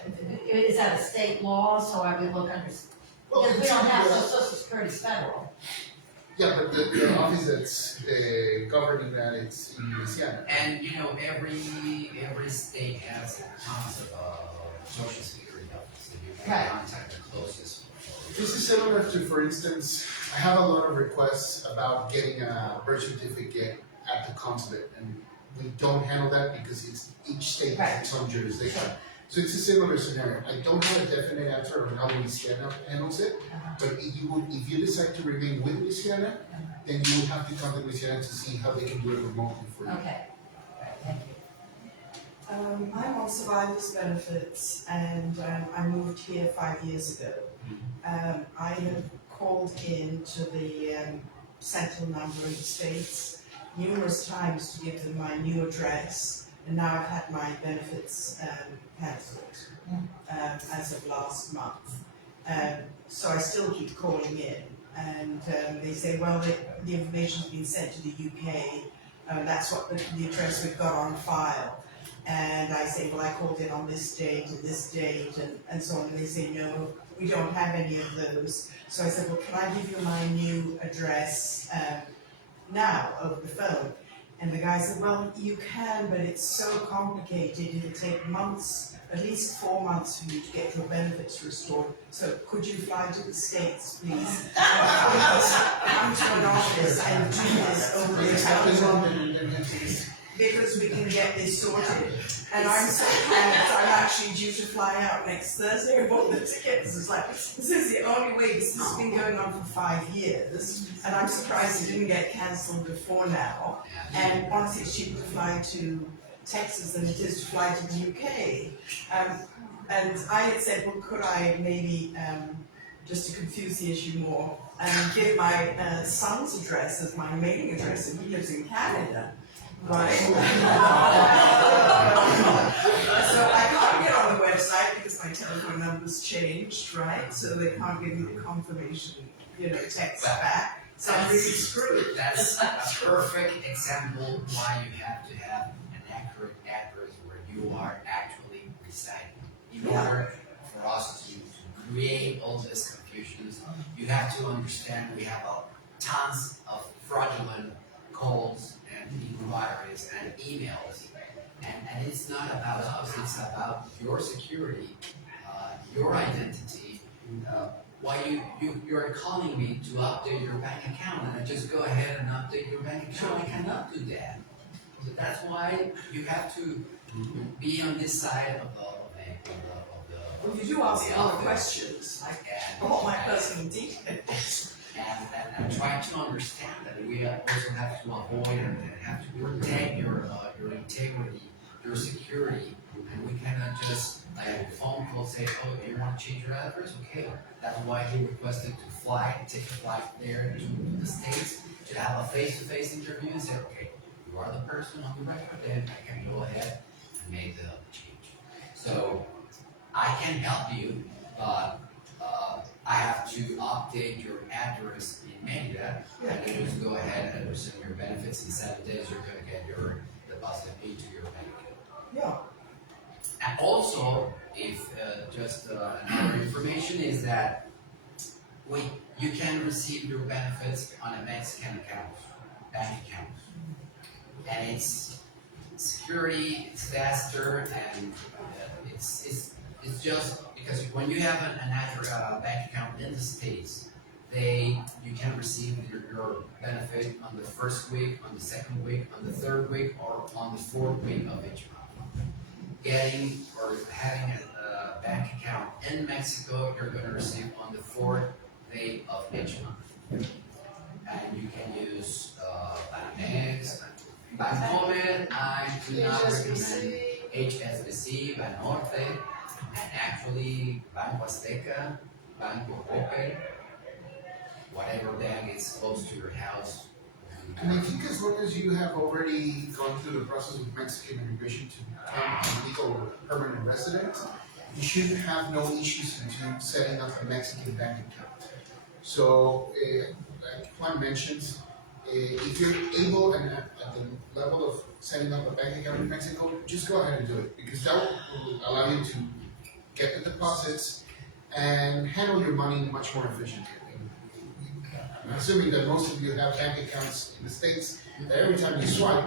is that a state law, so I would look under, Well, because we don't have it's- Social Security's federal. Yeah, but the office that's governing that, it's in Louisiana. And you know, every state has a concept of social security office, and you can Right. contact the closest. This is similar to, for instance, I have a lot of requests about getting a birth certificate at the consulate, and we don't handle that because each state has its own jurisdiction. Sure. So it's a similar scenario. I don't have a definite answer on how Louisiana handles it, but if you decide to remain with Louisiana, then you will have to contact Louisiana to see how they can do it remotely for you. Okay. All right, thank you. I'm on survivors benefits and I moved here 5 years ago. I have called in to the central number in the States numerous times to give them my new address, and now I've had my benefits cancelled as of last month. So I still keep calling in, and they say, well, the information's been sent to the UK, that's what the address we've got on file. And I say, well, I called in on this date and this date and so on, and they say, no, we don't have any of those. So I said, well, can I give you my new address now over the phone? And the guy said, well, you can, but it's so complicated, it'll take months, at least 4 months for you to get your benefits restored. So could you fly to the States, please? Come to an office and do this over the telephone, because we can get this sorted. And I'm so panicked, I'm actually due to fly out next Thursday. I bought the tickets. It's like, this is the only way. This has been going on for 5 years. And I'm surprised it didn't get cancelled before now. And honestly, it's cheaper to fly to Texas than it is to fly to the UK. And I had said, well, could I maybe, just to confuse the issue more, give my son's address as my mailing address, and he lives in Canada. Right. So I can't get on the website because my telephone number's changed, right? So they can't give me the confirmation, text back. So I'm really screwed. That's a perfect example why you have to have an accurate address where you are actually residing. In order for us to create all these confusions, you have to understand we have tons of fraudulent calls and inquiries and emails, and it's not about us, it's about your security, your identity. Why you're calling me to update your bank account, and I just go ahead and update your bank account. I cannot do that. So that's why you have to be on this side of the Well, you do ask a lot of questions, like all my personal details. And try to understand that we also have to avoid and have to protect your integrity your security, and we cannot just like a phone call say, oh, you want to change your address? Okay, that's why he requested to take a flight there to the States to have a face-to-face interview and say, okay, you are the person on the record, then I can go ahead and make the change. So I can help you, but I have to update your address in Mérida, and then just go ahead and rescind your benefits in 7 days. You're going to get your deposit into your bank account. Yeah. And also, if just another information is that you can receive your benefits on a Mexican bank account, and it's security, it's faster, and it's just because when you have an bank account in the States, you can receive your benefit on the first week, on the second week, on the third week, or on the fourth week of each month. Getting or having a bank account in Mexico, you're going to receive on the fourth day of each month. And you can use Banamex, Bancomer. I do not recommend HSBC, Banorte, and actually Banco Azteca, Banco Open, whatever bank is close to your house. And I think as long as you have already gone through the process with Mexican immigration to become a legal or permanent resident, you should have no issues into setting up a Mexican bank account. So, like Juan mentioned, if you're able and at the level of setting up a bank account in Mexico, just go ahead and do it, because that will allow you to get the deposits and handle your money much more efficiently. I'm assuming that most of you have bank accounts in the States, that every time you swipe,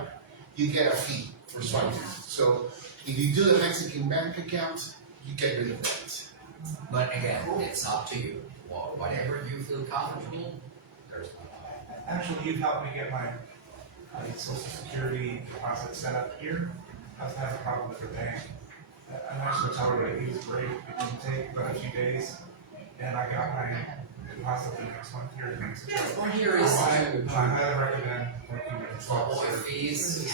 you get a fee for swiping. So if you do a Mexican bank account, you get rid of that. But again, it's up to you. Whatever you feel comfortable, there's no problem. Actually, you've helped me get my social security deposit set up here. I was having a problem with the bank. I'm actually told that he was great. It didn't take but a few days, and I got my deposit for next month here in Mexico. Well, here is I highly recommend working with for fees.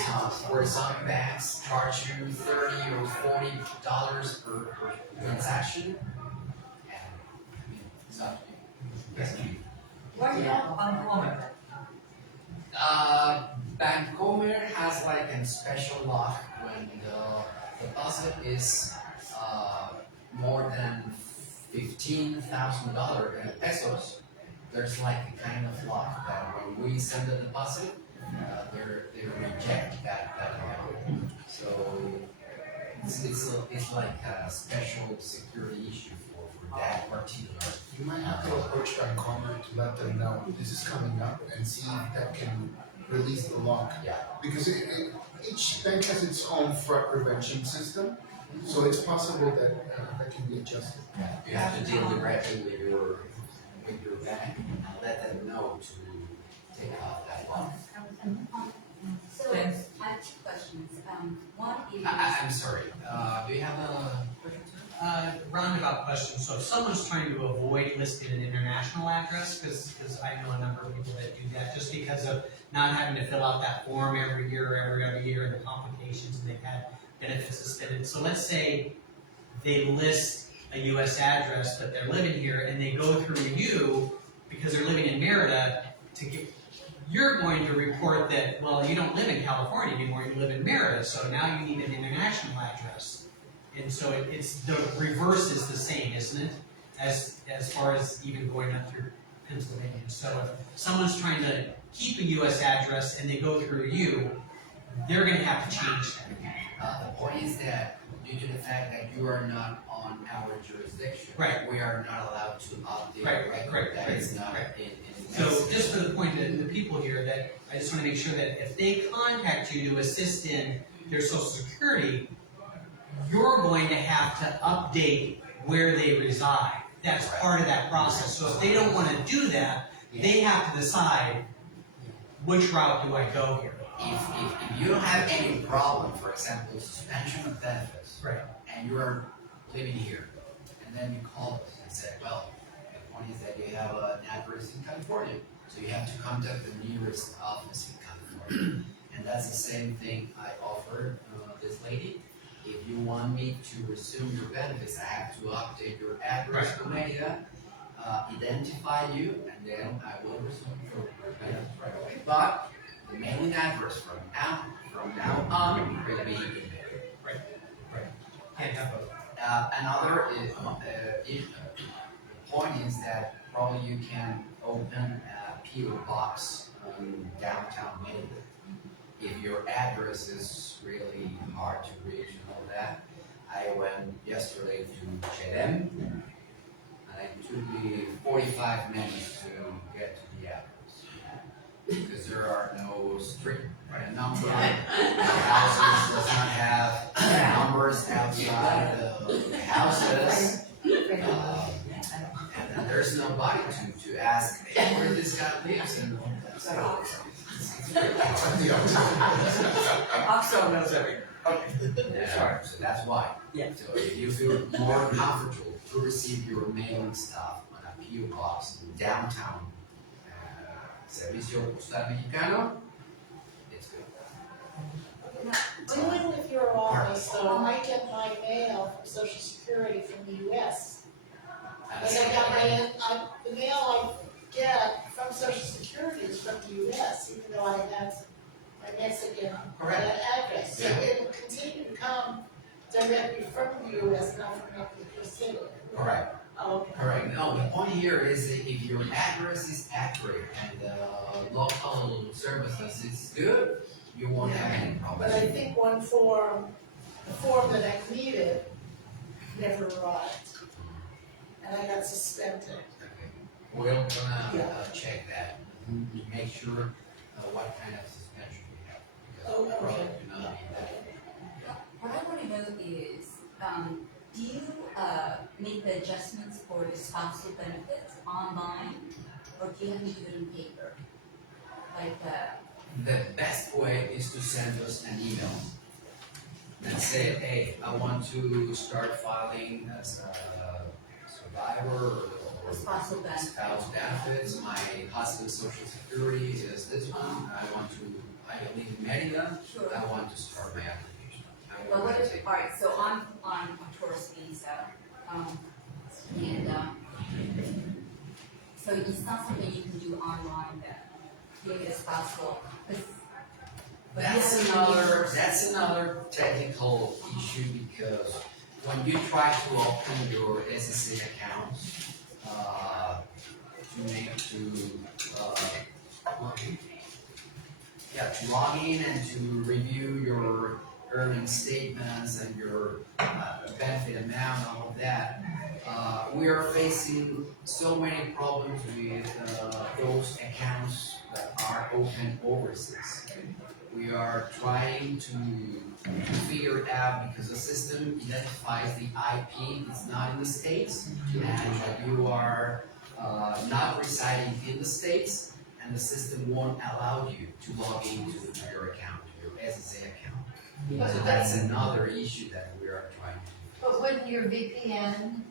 Where some banks charge you $30 or $40 per transaction. It's up to you. Why not Bancomer? Bancomer has like a special lock when the deposit is more than $15,000 in pesos. There's like a kind of lock that when we send the deposit, they reject that amount. So it's like a special security issue for that particular. You might have to approach Bancomer to let them know this is coming up and see if that can release the lock. Yeah. Because each bank has its own fraud prevention system, so it's possible that that can be adjusted. You have to deal directly with your bank and let them know to take off that lock. So, I have two questions. One is. I'm sorry, do you have a question? Roundabout question. So if someone's trying to avoid listing an international address, because I know a number of people that do that, just because of not having to fill out that form every year or every other year and the complications, and they've had benefits suspended. So let's say they list a U.S. address, but they're living here, and they go through you because they're living in Mérida to get. You're going to report that, well, you don't live in California anymore, you live in Mérida, so now you need an international address. And so it's the reverse is the same, isn't it? As far as even going up through Pennsylvania. So if someone's trying to keep a U.S. address and they go through you, they're going to have to change that. The point is that due to the fact that you are not on our jurisdiction, right. We are not allowed to update Right. that is not in So just for the point of the people here, that I just want to make sure that if they contact you to assist in their Social Security, you're going to have to update where they reside. That's part of that process. So if they don't want to do that, they have to decide which route do I go here. If you don't have any problem, for example, suspension of benefits, right, and you are living here, and then you call us and say, well, the point is that you have an address in California, so you have to contact the nearest office in California. And that's the same thing I offered this this lady, if you want me to resume your benefits, I have to update your address to Merida, identify you, and then I will resume your benefits right away. But the mailing address from now on will be in Merida. Right. Can't have both. Another point is that probably you can open a PO box downtown Merida. If your address is really hard to reach and all that, I went yesterday to Chelem, and it took me 45 minutes to get to the address. Because there are no street number, the houses does not have numbers outside the houses. And there's nobody to ask, hey, where this guy lives, and so Oxo knows everything. Okay. yeah, so that's why. Yeah. So if you feel more comfortable to receive your mailing stuff on a PO box downtown, Servicio Postal Mexicano, it's good. Dealing with your office, though, I get my mail from Social Security from the US. And I got the mail I get from Social Security is from the US, even though I have my Mexican address. So it will continue to come directly from the US, not from Mexico City. Correct. Okay. Correct. No, the point here is that if your address is accurate and the local services is good, you won't have any But problems. I think the form that I needed never arrived. And I got suspended. We're gonna check that, make sure what kind of suspension we have. Because we probably do not need that. What I wanna know is, do you, make the adjustments for the spousal benefits online, or do you have to do it in paper? Like, The best way is to send us an email and say, hey, I want to start filing as a survivor or spousal benefits. spouse benefits. My husband's social security is this one. I live in Merida. Sure. I want to start my application. Well, what if, all right, so I'm on a tourist visa, so it's not something you can do online then, doing a spousal, That's another technical issue because when you try to open your SSA account, to log in and to review your earning statements and your benefit amount, all of that, we are facing so many problems with those accounts that are open overseas. We are trying to figure it out because the system identifies the IP is not in the States and that you are not residing in the States, and the system won't allow you to log into your account, your SSA account. So that's another issue that we are trying to. But wouldn't your VPN,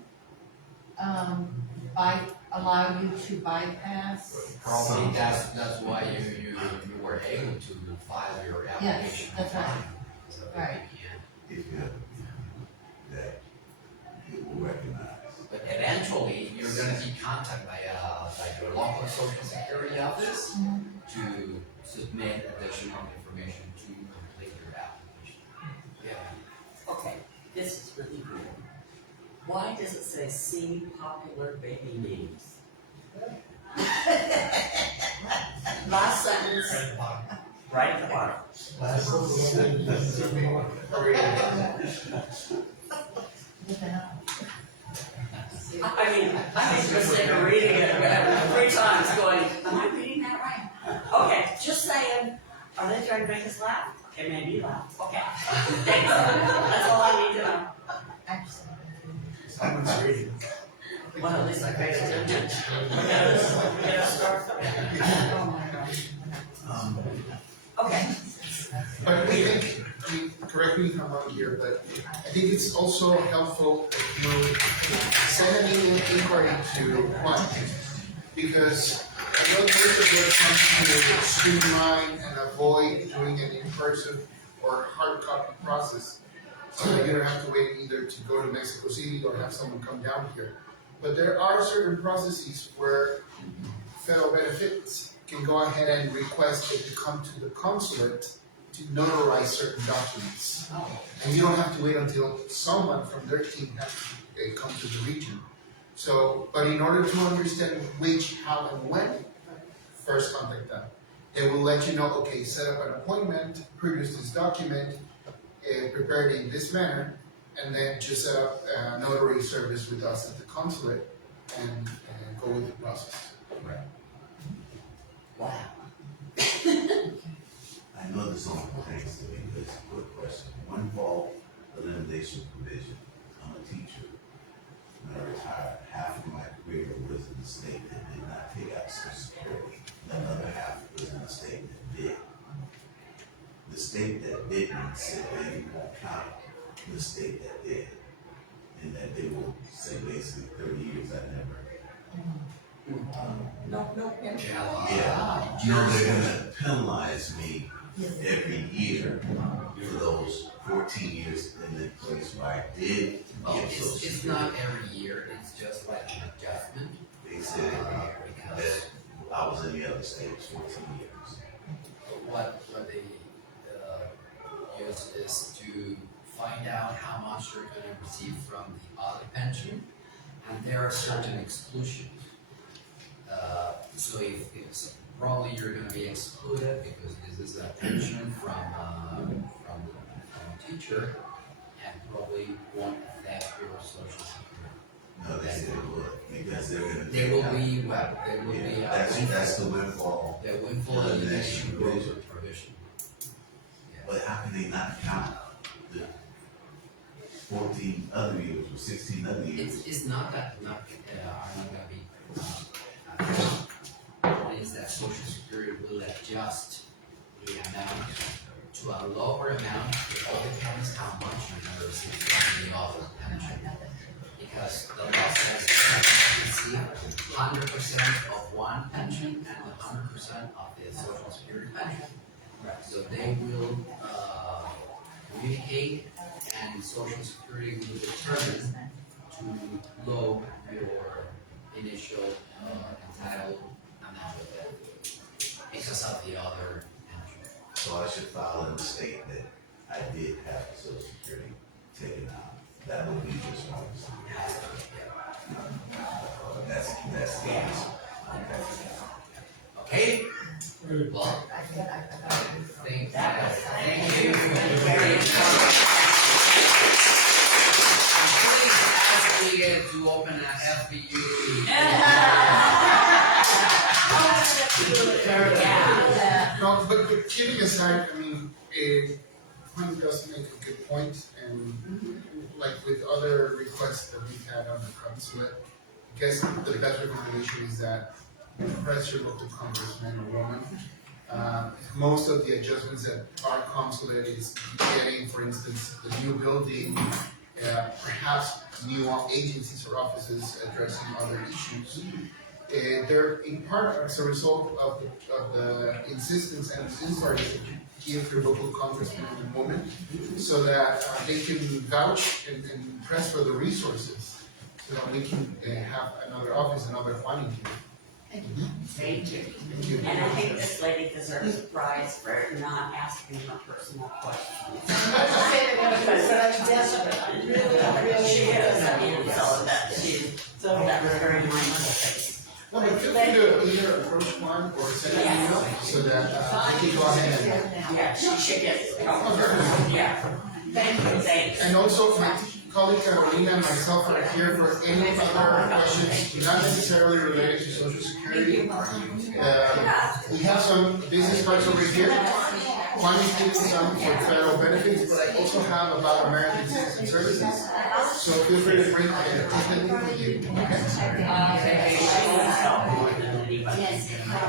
allow you to bypass? Probably that's why you were able to file your application. Yes, that's right. So Right. If you have that, it will recognize. But eventually, you're gonna be contacted by your local social security office to submit additional information to complete your application. Yeah. Okay, this is really cool. Why does it say see popular baby names? Last sentence. Right at the bottom. I mean, I think for the sake of reading it, 3 times going, am I reading that right? Okay, just saying, are they trying to make us laugh? It made me laugh. Okay. Thanks. That's all I need to know. Someone's reading. Well, at least I paid attention. Okay. But I think, correct me if I'm wrong here, but I think it's also helpful if you send an email inquiry to one, because I know most of what comes to streamline and avoid doing an in-person or hard copy process, so that you don't have to wait either to go to Mexico City or have someone come down here. But there are certain processes where federal benefits can go ahead and request it to come to the consulate to notarize certain documents. And you don't have to wait until someone from their team has to come to the region. So, but in order to understand which, how, and when, first contact them. They will let you know, okay, set up an appointment, produce this document, prepare it in this manner, and then just set up a notary service with us at the consulate and go with the process. Right. Wow. I know this only pertains to me, but it's a quick question. One fault elimination provision. I'm a teacher. When I retired, half of my career was in the state that did not take out Social Security. The other half was in the state that did. The state that didn't said they won't count the state that did. And that they will say basically 30 years I never. No. Yeah, you know, they're gonna penalize me every year for those 14 years in the place where I did get Social It's Security. not every year, it's just like an adjustment. They said that I was in the other states 14 years. What they use is to find out how much you're gonna receive from the other pension, and there are certain exclusions. So if probably you're gonna be excluded because this is a pension from a teacher, and probably won't affect your Social Security. No, they said it would, because they're gonna. There will be That's the windfall. The windfall elimination provision. But how can they not count the 14 other years or 16 other years? It's not that are not gonna be. Is that Social Security will adjust the amount to a lower amount. It all depends how much you're gonna receive from the other pension. Because the law says you receive 100% of one pension and 100% of the Social Security pension. So they will communicate, and Social Security will determine to lower your initial entitled amount of it because of the other pension. So I should file in the state that I did have Social Security taken out. That would be just one. That's the answer. Okay? Well, thank you. Please ask me to open an FBU. No, but kidding aside, I mean, Juan does make a good point, and like with other requests that we've had on the consulate, I guess the best recommendation is that press your local congressman or woman. Most of the adjustments that our consulate is getting, for instance, the new building, perhaps new agencies or offices addressing other issues, they're in part as a result of the insistence and inquiries that you give your local congressman and woman, so that they can vouch and press for the resources, so that we can have another office, another funding here. Thank you. Thank you. And I think this lady deserves a prize for not asking her personal questions. She is, I mean, so that was very nice. No, but feel free to either approach one or send an email, so that we can go ahead and. Yeah, she should get, yeah. Thank you, thanks. And also, my colleague Carolina and myself are here for any other questions, not necessarily related to Social Security. We have some business cards over here. One is giving some for federal benefits, but I also have about American Citizen Services. So feel free to bring anything with you.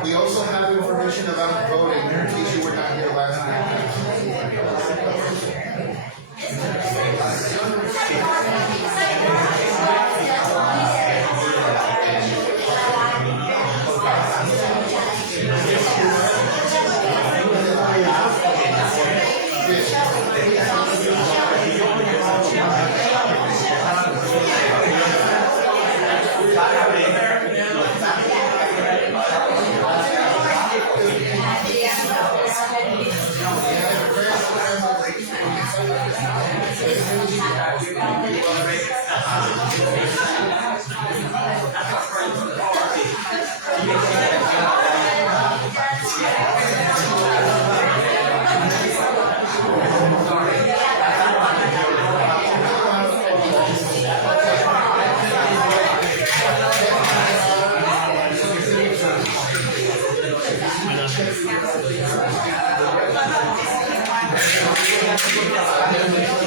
We also have information about voting, in case you were not here last night. Yes. Thank you.